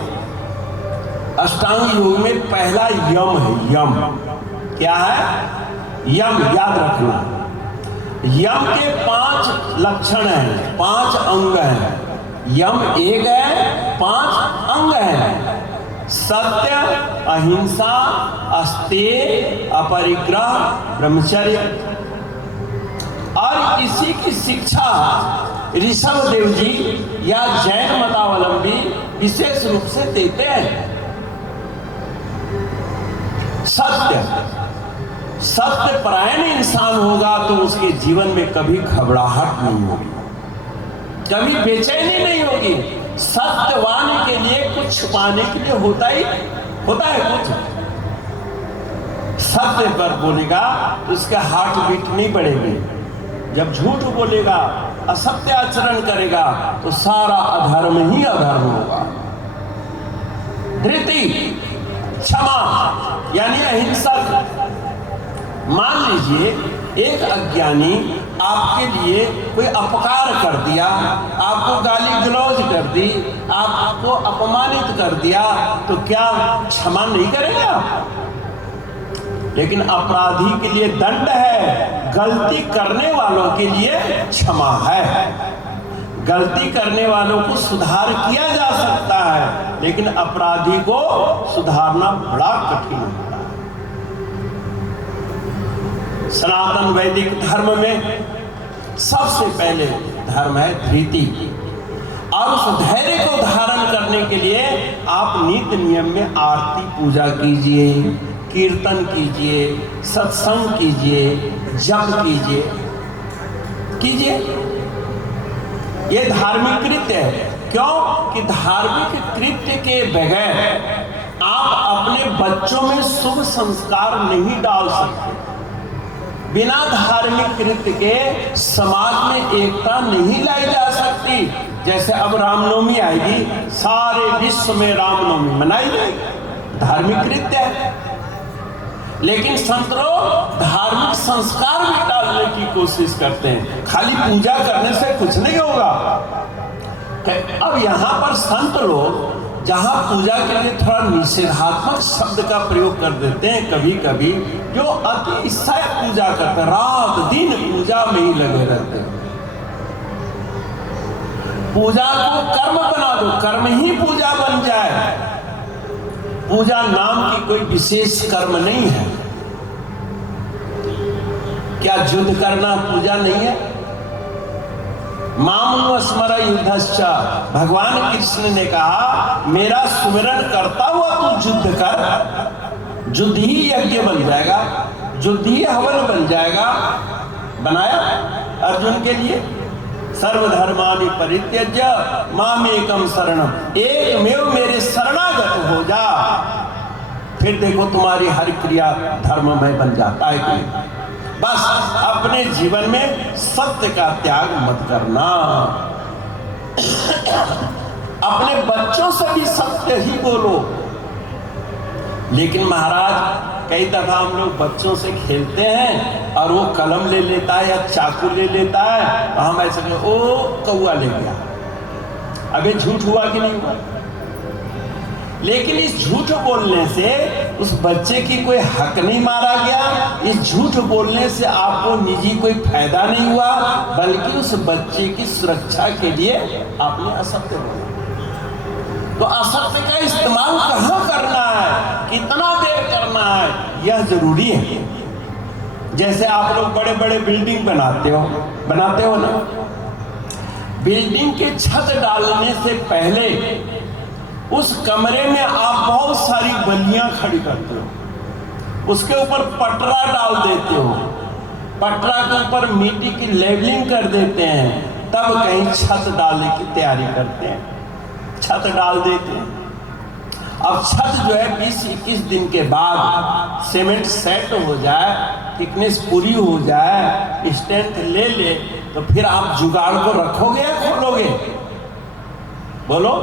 अष्टांग योग में पहला यम है। यम क्या है? यम याद रखना। यम के 5 लक्षण हैं, 5 अंग हैं। यम एक है, 5 अंग हैं। सत्य, अहिंसा, अस्तेय, अपरिग्रह, ब्रह्मचर्य। और इसी की शिक्षा ऋषभ देव जी या जैन मतावलंबी विशेष रूप से देते हैं। सत्य परायण इंसान होगा तो उसके जीवन में कभी घबराहट नहीं होगी, कभी बेचैनी नहीं होगी। सत्यवान के लिए कुछ छुपाने के लिए होता है कुछ। सत्य पर बोलेगा तो उसका हार्ट बीट नहीं बढ़ेगी। जब झूठ बोलेगा, असत्य आचरण करेगा तो सारा अधर्म ही अधर्म होगा। धृति, क्षमा यानी अहिंसक। मान लीजिए एक अज्ञानी आपके लिए कोई अपकार कर दिया, आपको गाली गलौज कर दी, आपको अपमानित कर दिया, तो क्या क्षमा नहीं करेगा? लेकिन अपराधी के लिए दंड है, गलती करने वालों के लिए क्षमा है। गलती करने वालों को सुधार किया जा सकता है, लेकिन अपराधी को सुधारना बड़ा कठिन होता है। सनातन वैदिक धर्म में सबसे पहले धर्म है धृति, और उस धैर्य को धारण करने के लिए आप नित्य नियम में आरती पूजा कीजिए, कीर्तन कीजिए, सत्संग कीजिए, जप कीजिए। ये धार्मिक कृत्य है। क्यों कि धार्मिक कृत्य के बगैर आप अपने बच्चों में शुभ संस्कार नहीं डाल सकते। बिना धार्मिक कृत्य के समाज में एकता नहीं लाई जा सकती। जैसे अब रामनवमी आएगी, सारे विश्व में रामनवमी मनाई जाएगी, धार्मिक कृत्य है। लेकिन संत लोग धार्मिक संस्कार भी डालने की कोशिश करते हैं। खाली पूजा करने से कुछ नहीं होगा। अब यहाँ पर संत लोग जहाँ पूजा के लिए थोड़ा निषेधात्मक शब्द का प्रयोग कर देते हैं कभी कभी, जो अतिशय पूजा करते हैं, रात दिन पूजा में ही लगे रहते हैं। पूजा को कर्म बना दो, कर्म ही पूजा बन जाए। पूजा नाम की कोई विशेष कर्म नहीं है। क्या युद्ध करना पूजा नहीं है? मामनु स्मर युद्धश्च, भगवान कृष्ण ने कहा मेरा सुमिरन करता हुआ तू युद्ध कर, युद्ध ही यज्ञ बन जाएगा, युद्ध ही हवन बन जाएगा। बनाया अर्जुन के लिए, सर्वधर्मानि परित्यज्य मामेकम शरणम, एकमेव मेरे शरणागत हो जा, फिर देखो तुम्हारी हर क्रिया धर्ममय बन जाता है कि बस अपने जीवन में सत्य का त्याग मत करना। अपने बच्चों से भी सत्य ही बोलो। लेकिन महाराज कई दफा हम लोग बच्चों से खेलते हैं और वो कलम ले लेता है या चाकू ले लेता है, और हम ऐसे कहते ओ कौआ ले गया। अबे झूठ हुआ कि नहीं हुआ? लेकिन इस झूठ बोलने से उस बच्चे की कोई हक नहीं मारा गया। इस झूठ बोलने से आपको निजी कोई फायदा नहीं हुआ, बल्कि उस बच्चे की सुरक्षा के लिए आपने असत्य बोला। तो असत्य का इस्तेमाल कहाँ करना है, कितना देर करना है, यह जरूरी है। जैसे आप लोग बड़े बड़े बिल्डिंग बनाते हो ना, बिल्डिंग के छत डालने से पहले उस कमरे में आप बहुत सारी बल्लियां खड़ी करते हो, उसके ऊपर पटरा डाल देते हो, पटरा के ऊपर मिट्टी की लेवलिंग कर देते हैं, तब कहीं छत डालने की तैयारी करते हैं, छत डाल देते हैं। अब छत जो है 20-21 दिन के बाद सीमेंट सेट हो जाए, थिकनेस पूरी हो जाए, स्ट्रेंथ ले ले, तो फिर आप जुगाड़ को रखोगे या खोलोगे? बोलो,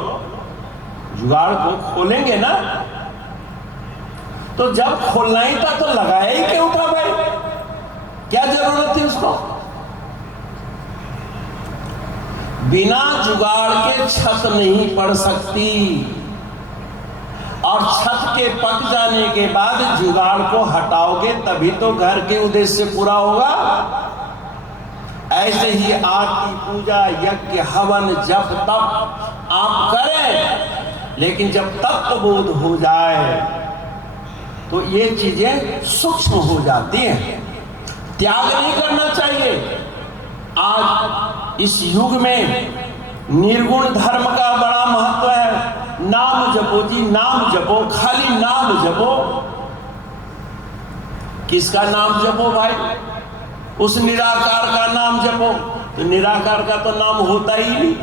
जुगाड़ को खोलेंगे ना? तो जब खोलना ही था तो लगाया ही क्यों था भाई? क्या जरूरत थी उसको? बिना जुगाड़ के छत नहीं पड़ सकती, और छत के पक जाने के बाद जुगाड़ को हटाओगे तभी तो घर के उद्देश्य पूरा होगा। ऐसे ही आरती, पूजा, यज्ञ, हवन, जप, तप आप करें, लेकिन जब तत्वबोध हो जाए तो ये चीजें सूक्ष्म हो जाती हैं। त्याग नहीं करना चाहिए। आज इस युग में निर्गुण धर्म का बड़ा महत्व है। नाम जपो जी, नाम जपो, खाली नाम जपो। किसका नाम जपो भाई? उस निराकार का नाम जपो। तो निराकार का तो नाम होता ही नहीं।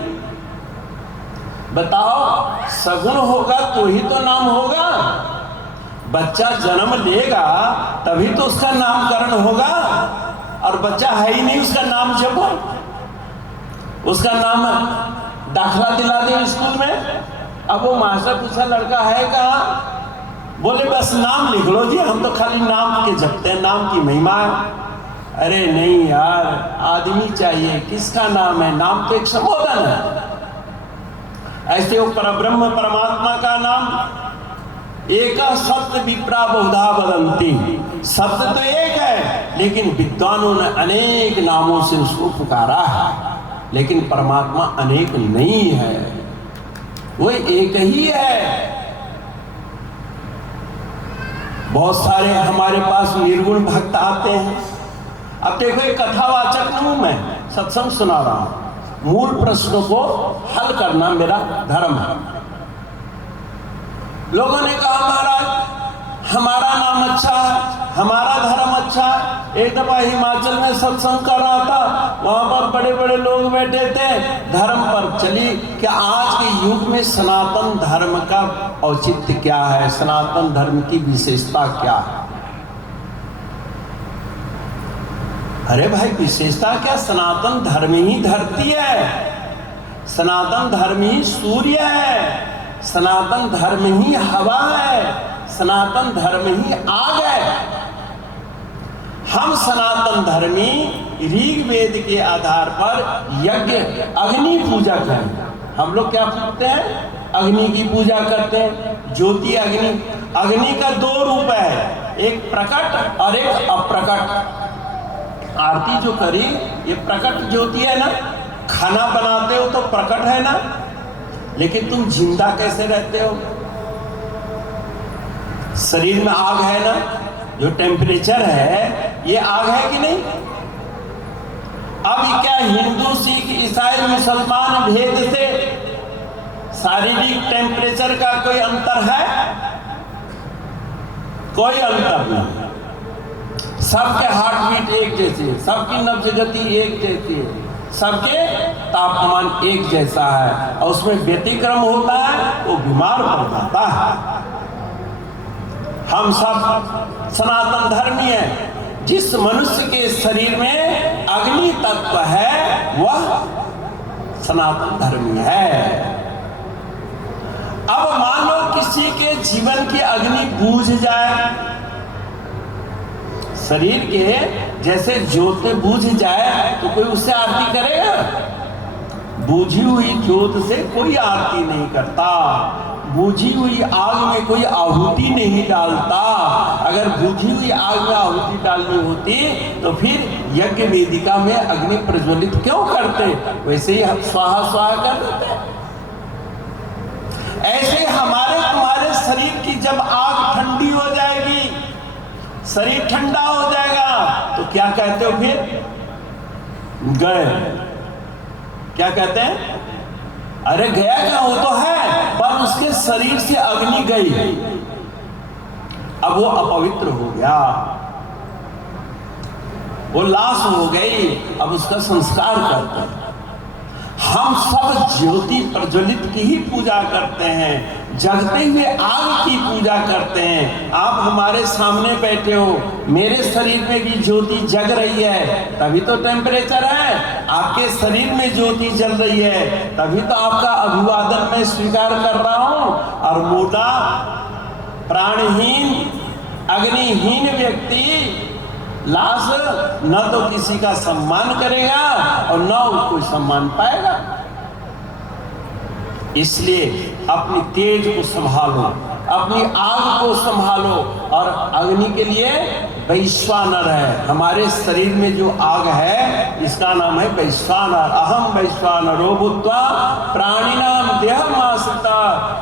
बताओ, सगुण होगा तो ही तो नाम होगा। बच्चा जन्म लेगा तभी तो उसका नामकरण होगा, और बच्चा है ही नहीं, उसका नाम जपो। उसका नाम दाखला दिला दे स्कूल में। अब वो मास्टर पूछा, लड़का है कहाँ? बोले बस नाम लिख लो जी, हम तो खाली नाम के जपते हैं, नाम की महिमा है। अरे नहीं यार, आदमी चाहिए। किसका नाम है? नाम तो एक संबोधन है। ऐसे वो परब्रह्म परमात्मा का नाम एक सत्य विप्रा बहुधा वदंती। सत्य तो एक है, लेकिन विद्वानों ने अनेक नामों से उसको पुकारा है। लेकिन परमात्मा अनेक नहीं है, वो एक ही है। बहुत सारे हमारे पास निर्गुण भक्त आते हैं। अब देखो, एक कथावाचक हूं मैं, सत्संग सुना रहा हूं। मूल प्रश्नों को हल करना मेरा धर्म है। लोगों ने कहा, महाराज हमारा नाम अच्छा है, हमारा धर्म अच्छा है। एक दफा हिमाचल में सत्संग कर रहा था, वहां पर बड़े बड़े लोग बैठे थे। धर्म पर चली कि आज के युग में सनातन धर्म का औचित्य क्या है, सनातन धर्म की विशेषता क्या है। अरे भाई, विशेषता क्या? सनातन धर्म ही धरती है, सनातन धर्म ही सूर्य है, सनातन धर्म ही हवा है, सनातन धर्म ही आग है। हम सनातन धर्मी ऋग्वेद के आधार पर यज्ञ, अग्नि पूजा करें। हम लोग क्या पूछते हैं? अग्नि की पूजा करते हैं। ज्योति अग्नि। अग्नि का दो रूप है, एक प्रकट और एक अप्रकट। आरती जो करी, ये प्रकट ज्योति है ना। खाना बनाते हो तो प्रकट है ना, लेकिन तुम जिंदा कैसे रहते हो? शरीर में आग है ना, जो टेम्परेचर है ये आग है कि नहीं? अब क्या हिंदू, सिख, ईसाई, मुसलमान भेद से शारीरिक टेम्परेचर का कोई अंतर है? कोई अंतर नहीं। सबके हार्ट बीट एक जैसी है, सबकी नब्ज गति एक जैसी है, सबके तापमान एक जैसा है, और उसमें व्यतिक्रम होता है वो बीमार पड़ जाता है। हम सब सनातन धर्मी हैं। जिस मनुष्य के शरीर में अग्नि तत्व है वह सनातन धर्मी है। अब मान लो किसी के जीवन की अग्नि बूझ जाए, शरीर के जैसे ज्योत बूझ जाए तो कोई उससे आरती करेगा? बूझी हुई ज्योत से कोई आरती नहीं करता, बूझी हुई आग में कोई आहुति नहीं डालता। अगर बूझी हुई आग में आहुति डालनी होती तो फिर यज्ञ वेदिका में अग्नि प्रज्वलित क्यों करते? वैसे ही हम स्वाहा स्वाहा कर देते। ऐसे हमारे तुम्हारे शरीर की जब आग ठंडी हो जाएगी, शरीर ठंडा हो जाएगा, तो क्या कहते हो फिर? गए। क्या कहते हैं? अरे गया क्या, वो तो है, पर उसके शरीर से अग्नि गई, अब वो अपवित्र हो गया। वो लाश हो गई, अब उसका संस्कार करते हैं। हम सब ज्योति प्रज्वलित की ही पूजा करते हैं, जगते हुए आग की पूजा करते हैं। आप हमारे सामने बैठे हो, मेरे शरीर में भी ज्योति जग रही है, तभी तो टेम्परेचर है। आपके शरीर में ज्योति जल रही है, तभी तो आपका अभिवादन मैं स्वीकार कर रहा हूं। और मोटा प्राणहीन अग्निहीन व्यक्ति लाश न तो किसी का सम्मान करेगा और न कोई सम्मान पाएगा। इसलिए अपनी तेज को संभालो, अपनी आग को संभालो। और अग्नि के लिए वैश्वानर है। हमारे शरीर में जो आग है इसका नाम है वैश्वानर। अहम वैश्वानरो भूत्वा प्राणिनाम देहमाश्रिता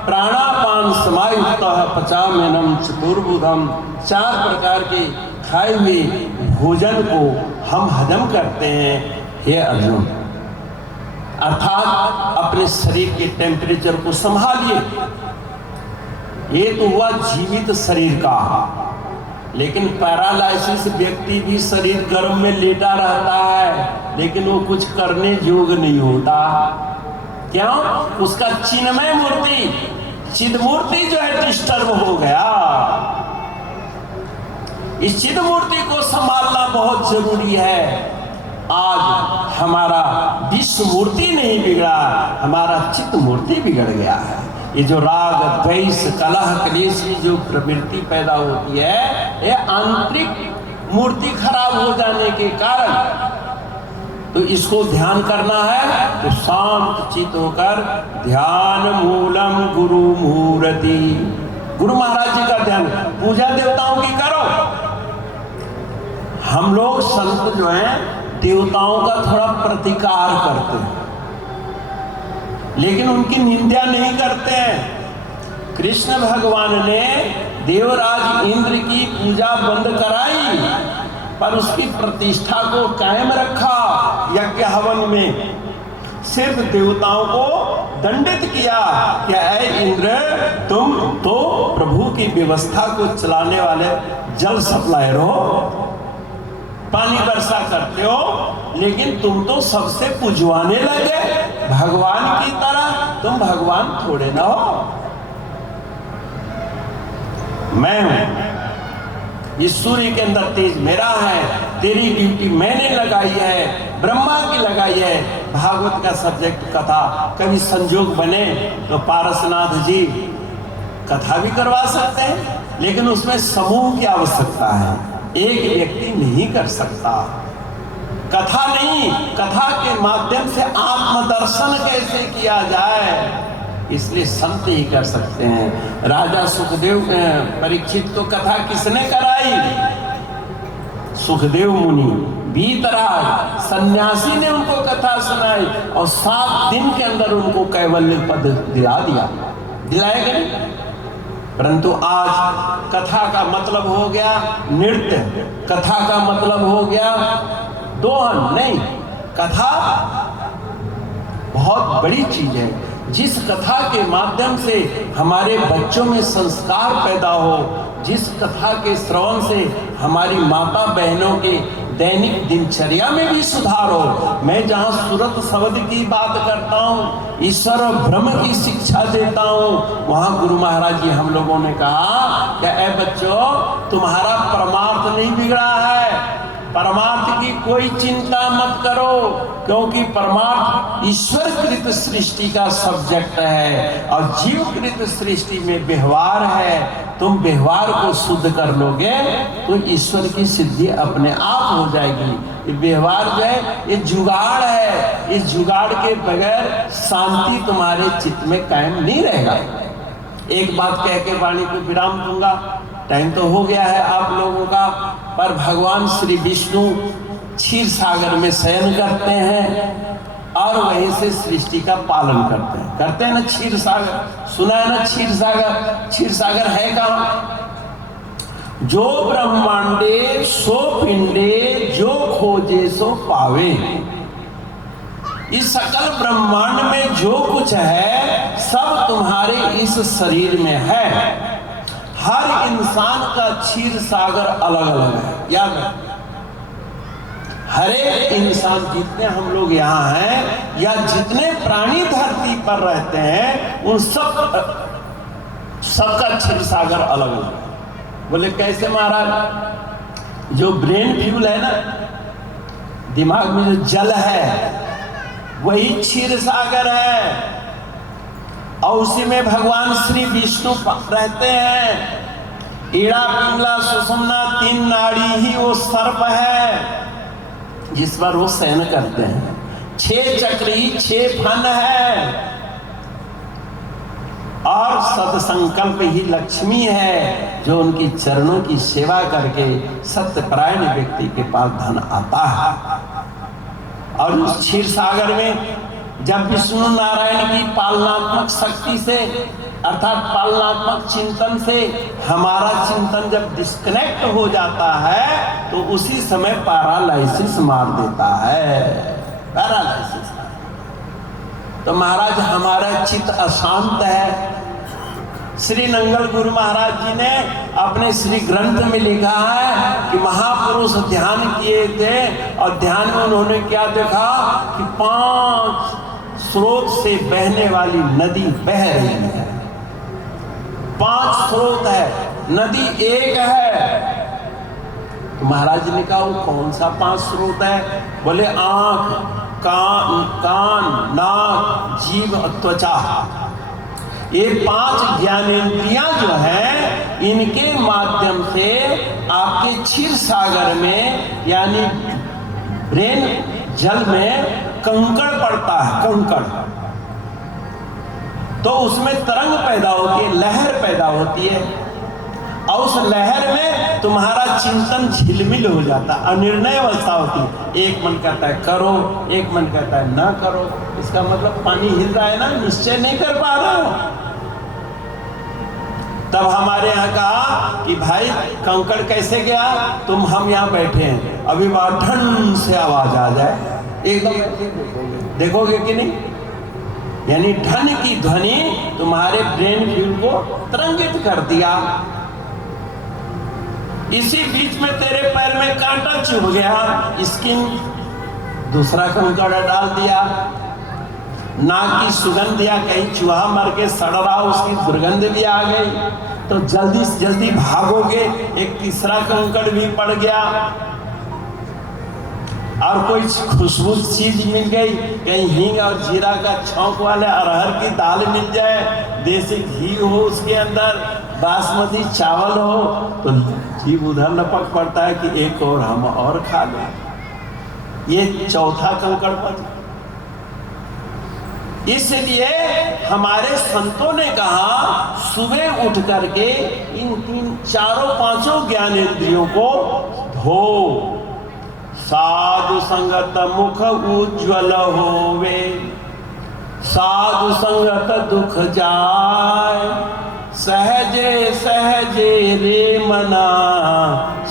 प्राणापान समायुक्तः पचाम्यन्नं चतुर्भुजम्। 4 प्रकार के खाए हुए भोजन को हम हजम करते हैं। हे अर्जुन, अर्थात अपने शरीर के टेम्परेचर को संभालिए। ये तो हुआ जीवित शरीर का, लेकिन पैरालाइसिस व्यक्ति भी शरीर गर्म में लेटा रहता है, लेकिन वो कुछ करने योग्य नहीं होता। क्यों? उसका चिन्मय मूर्ति, चिद मूर्ति जो है डिस्टर्ब हो गया। इस चिद मूर्ति को संभालना बहुत जरूरी है। आज हमारा विश्व मूर्ति नहीं बिगड़ा, हमारा चित्त मूर्ति बिगड़ गया है। ये जो राग द्वेष कलह क्लेश की जो प्रवृत्ति पैदा होती है, ये आंतरिक मूर्ति खराब हो जाने के कारण। तो इसको ध्यान करना है तो शांत चित्त होकर ध्यान मूलम गुरु मूर्ति, गुरु महाराज जी का ध्यान। पूजा देवताओं की करो। हम लोग संत जो हैं देवताओं का थोड़ा प्रतिकार करते हैं, लेकिन उनकी निंदा नहीं करते हैं। कृष्ण भगवान ने देवराज इंद्र की पूजा बंद कराई, पर उसकी प्रतिष्ठा को कायम रखा। यज्ञ हवन में सिर्फ देवताओं को दंडित किया कि ऐ इंद्र, तुम तो प्रभु की व्यवस्था को चलाने वाले जल सप्लायर हो, पानी वर्षा करते हो, लेकिन तुम तो सबसे पुजवाने लगे भगवान की तरह। तुम भगवान थोड़े ना हो। मैं हूं, इस सूर्य के अंदर तेज मेरा है, तेरी ड्यूटी मैंने लगाई है, ब्रह्मा की लगाई है। भागवत का सब्जेक्ट कथा, कभी संजोग बने तो पारसनाथ जी कथा भी करवा सकते हैं, लेकिन उसमें समूह की आवश्यकता है, एक व्यक्ति नहीं कर सकता। कथा नहीं, कथा के माध्यम से आत्मदर्शन कैसे किया जाए, इसलिए संत ही कर सकते हैं। राजा सुखदेव परीक्षित को कथा किसने कराई? सुखदेव मुनि। बीतराज सन्यासी ने उनको कथा सुनाई और 7 दिन के अंदर उनको कैवल्य पद दिला दिया। दिलाएगा नहीं? परंतु आज कथा का मतलब हो गया नृत्य, कथा का मतलब हो गया दोहन। नहीं, कथा बहुत बड़ी चीज है। जिस कथा के माध्यम से हमारे बच्चों में संस्कार पैदा हो, जिस कथा के श्रवण से हमारी माता बहनों के दैनिक दिनचर्या में भी सुधार हो। मैं जहाँ सूरत शब्द की बात करता हूँ, ईश्वर और ब्रह्म की शिक्षा देता हूँ, वहाँ गुरु महाराज जी हम लोगों ने कहा कि ऐ बच्चों, तुम्हारा परमार्थ नहीं बिगड़ा है, परमार्थ की कोई चिंता मत करो, क्योंकि परमार्थ ईश्वरकृत सृष्टि का सब्जेक्ट है और जीवकृत सृष्टि में व्यवहार है। तुम व्यवहार को शुद्ध कर लोगे तो ईश्वर की सिद्धि अपने आप हो जाएगी। ये व्यवहार जो है ये जुगाड़ है, इस जुगाड़ के बगैर शांति तुम्हारे चित्त में कायम नहीं रहेगा। एक बात कह के वाणी को विराम दूंगा, टाइम तो हो गया है आप लोगों का, पर भगवान श्री विष्णु क्षीर सागर में शयन करते हैं और वहीं से सृष्टि का पालन करते हैं ना। क्षीर सागर सुना है ना? क्षीर सागर, क्षीर सागर है कहाँ? जो ब्रह्मांडे सो पिंडे जो खोजे सो पावे। इस सकल ब्रह्मांड में जो कुछ है सब तुम्हारे इस शरीर में है। हर इंसान का क्षीर सागर अलग अलग है, याद है? हर एक इंसान, जितने हम लोग यहाँ हैं या जितने प्राणी धरती पर रहते हैं, उन सबका क्षीर सागर अलग अलग है। बोले कैसे महाराज? जो ब्रेन फ्यूल है ना, दिमाग में जो जल है, वही क्षीर सागर है, और उसी में भगवान श्री विष्णु रहते हैं। ईड़ा, पिंगला, सुषुम्ना, 3 नाड़ी ही वो सर्प है जिस पर वो शयन करते हैं। 6 चक्र ही 6 फन है, और सत्संकल्प ही लक्ष्मी है, जो उनकी चरणों की सेवा करके सत्यपरायण व्यक्ति के पास धन आता है। और उस क्षीर सागर में जब विष्णु नारायण की पालनात्मक शक्ति से, अर्थात पालनात्मक चिंतन से हमारा चिंतन जब डिस्कनेक्ट हो जाता है, तो उसी समय पैरालाइसिस मार देता है। पैरालाइसिस। तो महाराज हमारा चित्त अशांत है। श्री नंगल गुरु महाराज जी ने अपने श्री ग्रंथ में लिखा है कि महापुरुष ध्यान किए थे, और ध्यान में उन्होंने क्या देखा कि 5 स्रोत से बहने वाली नदी बह रही है। 5 स्रोत है, नदी एक है। तो महाराज ने कहा वो कौन सा 5 स्रोत है? बोले आंख, कान, नाक, जीभ और त्वचा। ये 5 ज्ञानेंद्रियां जो हैं, इनके माध्यम से आपके क्षीर सागर में, यानी ब्रेन जल में कंकड़ पड़ता है, कंकड़। तो उसमें तरंग पैदा होती है, लहर पैदा होती है, और उस लहर में तुम्हारा चिंतन झिलमिल हो जाता है, अनिर्णय अवस्था होती है। एक मन कहता है करो, एक मन कहता है ना करो। इसका मतलब पानी हिल रहा है ना, निश्चय नहीं कर पा रहे हो। तब हमारे यहाँ कहा कि भाई कंकड़ कैसे गया? हम यहाँ बैठे हैं, अभी बाहर ठंड से आवाज आ जाए, एकदम देखोगे कि नहीं? यानी धन की ध्वनि तुम्हारे ब्रेन फ्यूल को तरंगित कर दिया। इसी बीच में तेरे पैर में कांटा चुभ गया, स्किन दूसरा कंकड़ डाल दिया। नाक की सुगंध, या कहीं चूहा मर के सड़ रहा, उसकी दुर्गंध भी आ गई, तो जल्दी से जल्दी भागोगे, एक तीसरा कंकड़ भी पड़ गया। और कोई खुशबू चीज मिल गई, कहीं हींग और जीरा का छौंक वाले अरहर की दाल मिल जाए, देसी घी हो उसके अंदर, बासमती चावल हो, तो जीव उधर लपक पड़ता है कि एक और हम और खा लें। ये चौथा कंकड़ पड़। इसलिए हमारे संतों ने कहा सुबह उठ करके इन 4-5 ज्ञानेंद्रियों को धो। साधु संगत मुख उज्ज्वल होवे, साधु संगत दुख जाय, सहजे सहजे रे मना,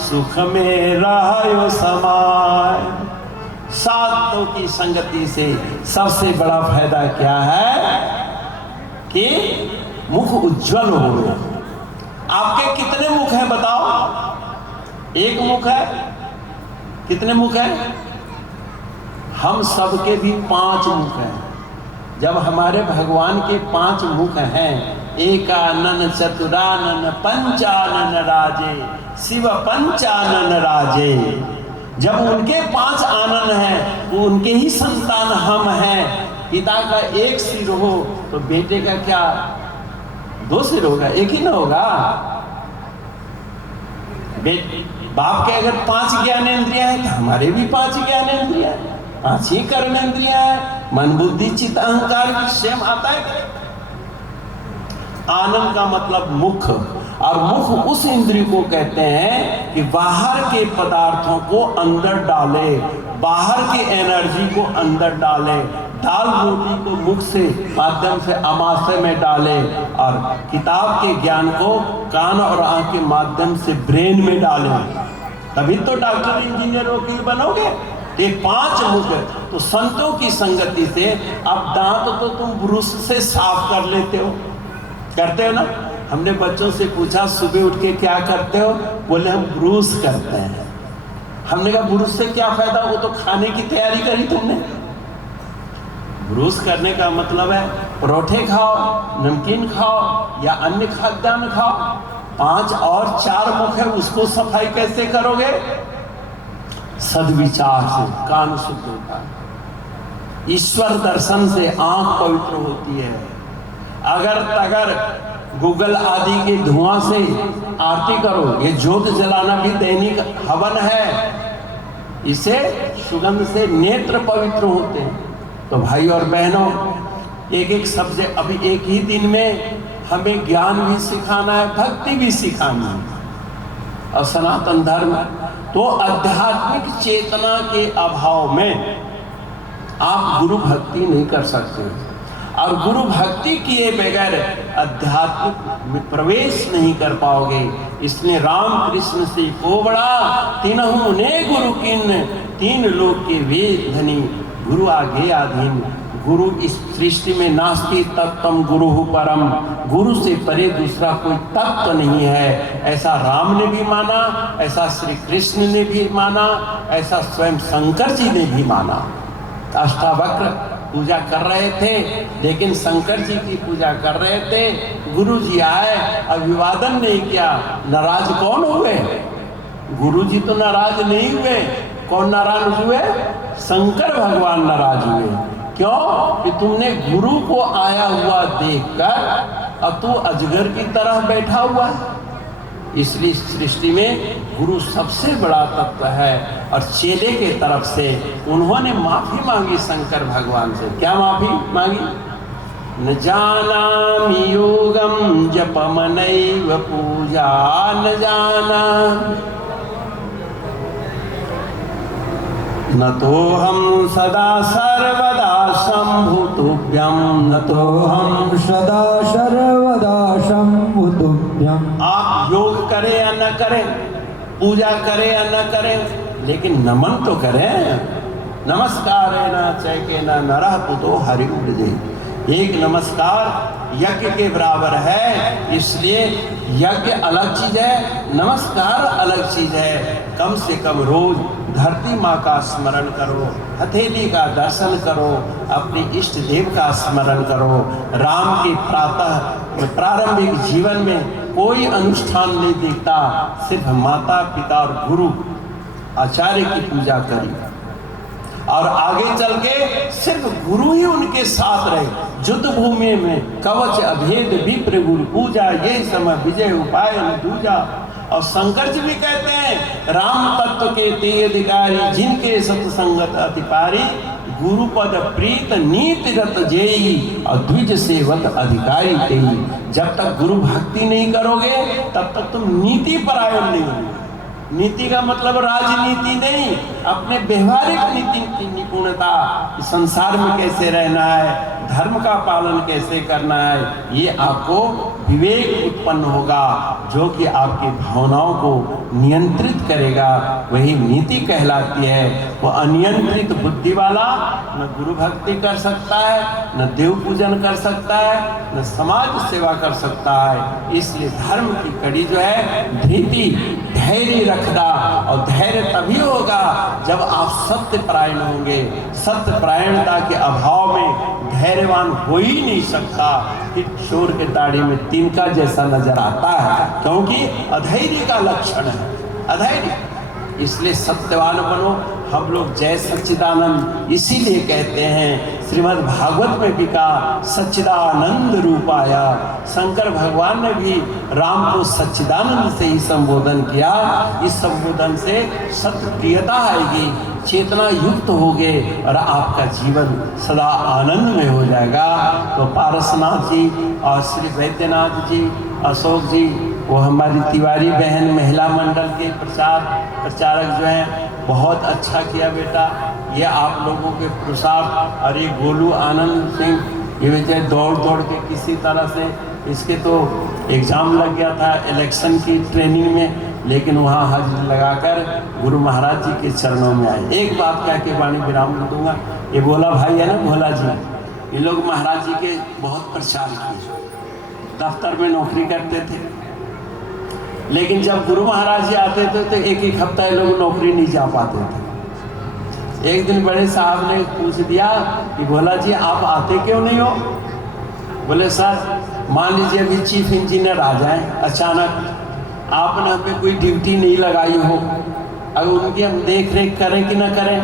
सुख में रहो समाय। साधुओं की संगति से सबसे बड़ा फायदा क्या है कि मुख उज्जवल हो गया। आपके कितने मुख हैं बताओ? एक मुख है? कितने मुख हैं? हम सबके भी 5 मुख हैं। जब हमारे भगवान के 5 मुख हैं, एकानन चतुरानन पंचानन राजे, शिव पंचानन राजे, जब उनके 5 आनन हैं, वो उनके ही संतान हम हैं। पिता का एक सिर हो तो बेटे का क्या 2 सिर होगा? एक ही ना होगा। बाप के अगर 5 ज्ञानेंद्रियां हैं, तो हमारे भी 5 ज्ञानेंद्रियां हैं, 5 ही कर्मेंद्रियां हैं। मन बुद्धि चित्त अहंकार भी सेम आता है। आनंद का मतलब मुख, और मुख उस इंद्रिय को कहते हैं कि बाहर के पदार्थों को अंदर डाले, बाहर की एनर्जी को अंदर डाले, दाल रोटी को मुख से माध्यम से आमाशय में डाले, और किताब के ज्ञान को कान और आंख के माध्यम से ब्रेन में डाले। तभी तो डॉक्टर, इंजीनियर, वकील बनोगे। ये 5 मुख। तो संतों की संगति से अब दांत तो तुम ब्रश से साफ कर लेते हो, करते हो ना? हमने बच्चों से पूछा सुबह उठ के क्या करते हो? बोले हम ब्रूस करते हैं। हमने कहा ब्रूस से क्या फायदा, वो तो खाने की तैयारी करी तुमने। ब्रूस करने का मतलब है परोठे खाओ, नमकीन खाओ या अन्य खाद्यान्न खाओ। 5 और 4 मुख है, उसको सफाई कैसे करोगे? सद्विचार से कान शुद्ध होता है, ईश्वर दर्शन से आंख पवित्र होती है। अगर तगर गूगल आदि के धुआं से आरती करो, ये ज्योत जलाना भी दैनिक हवन है, इसे सुगंध से नेत्र पवित्र होते हैं। तो भाई और बहनों, एक एक सब्जेक्ट, अभी एक ही दिन में हमें ज्ञान भी सिखाना है, भक्ति भी सिखानी है। और सनातन धर्म तो आध्यात्मिक चेतना के अभाव में आप गुरु भक्ति नहीं कर सकते, और गुरु भक्ति किए बगैर अध्यात्म में प्रवेश नहीं कर पाओगे। इसने राम कृष्ण से को बड़ा तीनहु ने गुरु किन, 3 लोक के वेद धनी, गुरु आगे आधीन। गुरु इस सृष्टि में नास्ति तत्तम गुरु परम, गुरु से परे दूसरा कोई तत्व नहीं है। ऐसा राम ने भी माना, ऐसा श्री कृष्ण ने भी माना, ऐसा स्वयं शंकर जी ने भी माना। अष्टावक्र पूजा कर रहे थे, लेकिन शंकर जी की पूजा कर रहे थे। गुरु जी आए, अभिवादन नहीं किया, नाराज कौन हुए? गुरु जी तो नाराज नहीं हुए। कौन नाराज हुए? शंकर भगवान नाराज हुए। क्यों? कि तुमने गुरु को आया हुआ देखकर अब तू अजगर की तरह बैठा हुआ है। इसलिए सृष्टि में गुरु सबसे बड़ा तत्व है। और चेले के तरफ से उन्होंने माफी मांगी शंकर भगवान से। क्या माफी मांगी? न जानामि योगम जपमनैव पूजा न जाना, न तो हम सदा सर्वदा शंभुतुभ्यम, न तो हम सदा सर्वदा शंभुतुभ्यम। आप योग करें या न करें, पूजा करें या न करें, लेकिन नमन तो करें। नमस्कार है ना चैके ना नरह पुतो हरि उड़े। एक नमस्कार यज्ञ के बराबर है। इसलिए यज्ञ अलग चीज है, नमस्कार अलग चीज है। कम से कम रोज धरती माँ का स्मरण करो, हथेली का दर्शन करो, अपने इष्ट देव का स्मरण करो। राम के प्रातः प्रारंभिक जीवन में कोई अनुष्ठान नहीं दिखता, सिर्फ माता पिता और गुरु आचार्य की पूजा करी, और आगे चल के सिर्फ गुरु ही उनके साथ रहे। युद्ध भूमि में कवच अभेद विप्र गुरु पूजा, ये समय विजय उपाय न दूजा। और शंकर जी भी कहते हैं राम तत्व के ते अधिकारी, जिनके सत्संगत अति पारी, गुरु पद प्रीत नीति रत जेई, और द्विज सेवत अधिकारी तेई। जब तक गुरु भक्ति नहीं करोगे तब तक तुम नीति परायण नहीं होगे। नीति का मतलब राजनीति नहीं, अपने व्यवहारिक नीति की निपुणता, संसार में कैसे रहना है, धर्म का पालन कैसे करना है, ये आपको विवेक उत्पन्न होगा, जो कि आपकी भावनाओं को नियंत्रित करेगा। वही नीति कहलाती है। वो अनियंत्रित बुद्धि वाला न गुरु भक्ति कर सकता है, न देव पूजन कर सकता है, न समाज सेवा कर सकता है। इसलिए धर्म की कड़ी जो है धीति, धैर्य रखना। और धैर्य तभी होगा जब आप सत्य परायण होंगे। सत्य परायणता के अभाव में धैर्यवान हो ही नहीं सकता। फिर चोर के दाढ़ी में तिनका जैसा नजर आता है, क्योंकि अधैर्य का लक्षण है, अधैर्य। इसलिए सत्यवान बनो। हम लोग जय सच्चिदानंद इसीलिए कहते हैं। श्रीमद् भागवत में भी कहा सच्चिदानंद रूपाया। शंकर भगवान ने भी राम को सच्चिदानंद से ही संबोधन किया। इस संबोधन से सत्य प्रियता आएगी, चेतना युक्त होगे और आपका जीवन सदा आनंद में हो जाएगा। तो पारसनाथ जी और श्री वैद्यनाथ जी, अशोक जी, वो हमारी तिवारी बहन महिला मंडल के प्रचारक जो हैं, बहुत अच्छा किया बेटा। ये आप लोगों के पुरुषार्थ। और ये गोलू आनंद सिंह, ये बेचारे दौड़ के किसी तरह से, इसके तो एग्जाम लग गया था इलेक्शन की ट्रेनिंग में, लेकिन वहाँ हाजिरी लगाकर गुरु महाराज जी के चरणों में आए। एक बात कह के वाणी विराम दूंगा। ये भोला भाई है ना, भोला जी, ये लोग महाराज जी के बहुत प्रचार किए, दफ्तर में नौकरी करते थे। लेकिन जब गुरु महाराज जी आते थे तो एक एक हफ्ता ये लोग नौकरी नहीं जा पाते थे। एक दिन बड़े साहब ने पूछ दिया कि भोला जी आप आते क्यों नहीं हो? बोले सर मान लीजिए अभी चीफ इंजीनियर आ जाए अचानक, आपने हमें कोई ड्यूटी नहीं लगाई हो, अगर उनकी हम देख रेख करें कि ना करें,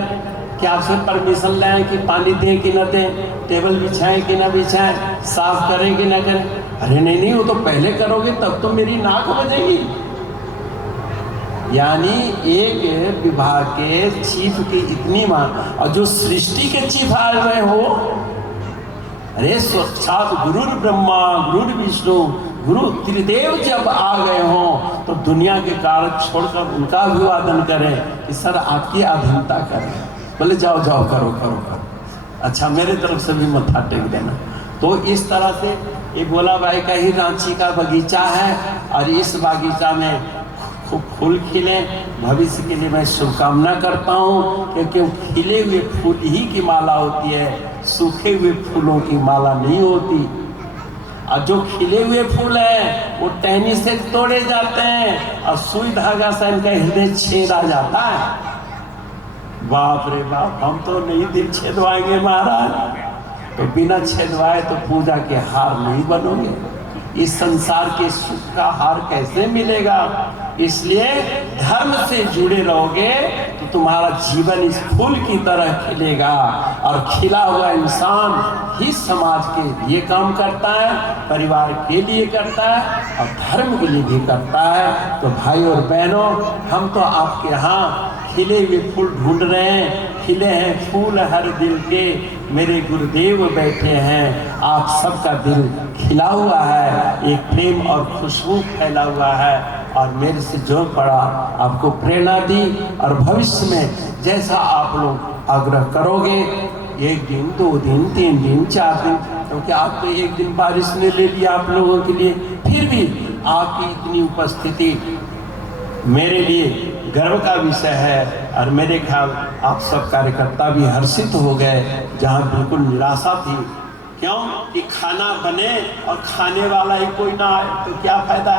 कि आपसे परमिशन लें कि पानी दें कि ना दें, टेबल बिछाएं कि ना बिछाएं, साफ करें कि ना करें। अरे नहीं नहीं, वो तो पहले करोगे तब तो मेरी नाक बजेगी। यानी एक विभाग के चीफ की इतनी मांग, और जो सृष्टि के चीफ आ रहे हो, अरे साक्षात गुरु ब्रह्मा गुरु विष्णु गुरु त्रिदेव जब आ गए हो तो दुनिया के कारक छोड़कर उनका अभिवादन करें कि सर आपकी अधीनता करें। बोले जाओ जाओ करो करो करो, अच्छा मेरे तरफ से भी मत्था टेक देना। तो इस तरह से एक भोला भाई का ही रांची का बगीचा है, और इस बगीचा में खूब फूल खिले। भविष्य के लिए मैं शुभकामना करता हूँ, क्योंकि खिले हुए फूल ही की माला होती है, सूखे हुए फूलों की माला नहीं होती। और जो खिले हुए फूल हैं वो टहनी से तोड़े जाते हैं और सुई धागा से इनका हृदय छेदा जाता है। बाप रे बाप, हम तो नहीं दिल छेदवाएंगे महाराज, तो बिना छेदवाए तो पूजा के हार नहीं बनोगे, इस संसार के सुख का हार कैसे मिलेगा? इसलिए धर्म से जुड़े रहोगे तो तुम्हारा जीवन इस फूल की तरह खिलेगा, और खिला हुआ इंसान ही समाज के लिए काम करता है, परिवार के लिए करता है और धर्म के लिए भी करता है। तो भाई और बहनों, हम तो आपके यहाँ खिले हुए फूल ढूंढ रहे हैं, खिले हैं फूल हर दिल के, मेरे गुरुदेव बैठे हैं, आप सबका दिल खिला हुआ है, एक प्रेम और खुशबू फैला हुआ है, और मेरे से जो पड़ा आपको प्रेरणा दी, और भविष्य में जैसा आप लोग आग्रह करोगे, एक दिन 2 दिन 3 दिन 4 दिन, क्योंकि आप तो एक दिन बारिश ने ले लिया आप लोगों के लिए, फिर भी आपकी इतनी उपस्थिति मेरे लिए गर्व का विषय है। और मेरे ख्याल आप सब कार्यकर्ता भी हर्षित हो गए, जहाँ बिल्कुल निराशा थी, क्यों कि खाना बने और खाने वाला ही कोई ना आए तो क्या फायदा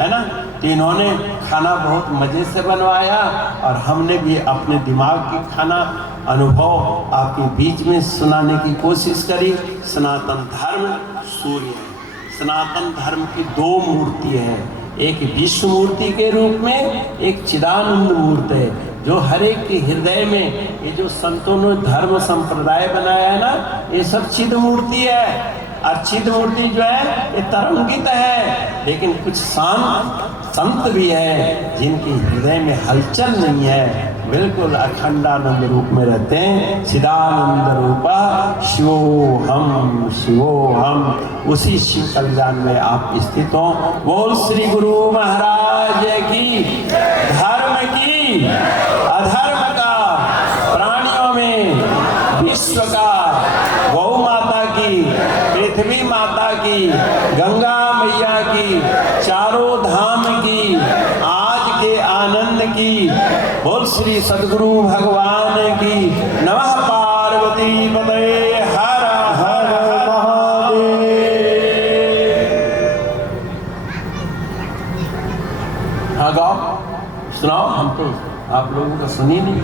है ना? तो इन्होंने खाना बहुत मज़े से बनवाया, और हमने भी अपने दिमाग की खाना अनुभव आपके बीच में सुनाने की कोशिश करी। सनातन धर्म सूर्य है, सनातन धर्म की 2 मूर्ति है, एक विश्व मूर्ति के रूप में, एक चिदानंद मूर्ति है, जो हर एक के हृदय में, ये जो संतों ने धर्म संप्रदाय बनाया है ना, ये सब चिद मूर्ति है। और चिद मूर्ति जो है ये तरंगित है, लेकिन कुछ संत भी है जिनके हृदय में हलचल नहीं है, बिल्कुल अखंडानंद रूप में रहते हैं। चिदानंद रूपा शिवोहम शिवोहम, उसी शिव कल्याण में आप स्थित हो। बोल श्री गुरु महाराज की, धर्म की, अधर्म का, प्राणियों में विश्व का, गौ माता की, पृथ्वी माता की, गंगा मैया की, चारों धाम की, आज के आनंद की। बोल श्री सद्गुरु भगवान की। नमः पार्वती पतये, हर हर महादेव। हाँ गाओ, सुनाओ, हम तो आप लोगों का सुनी नहीं।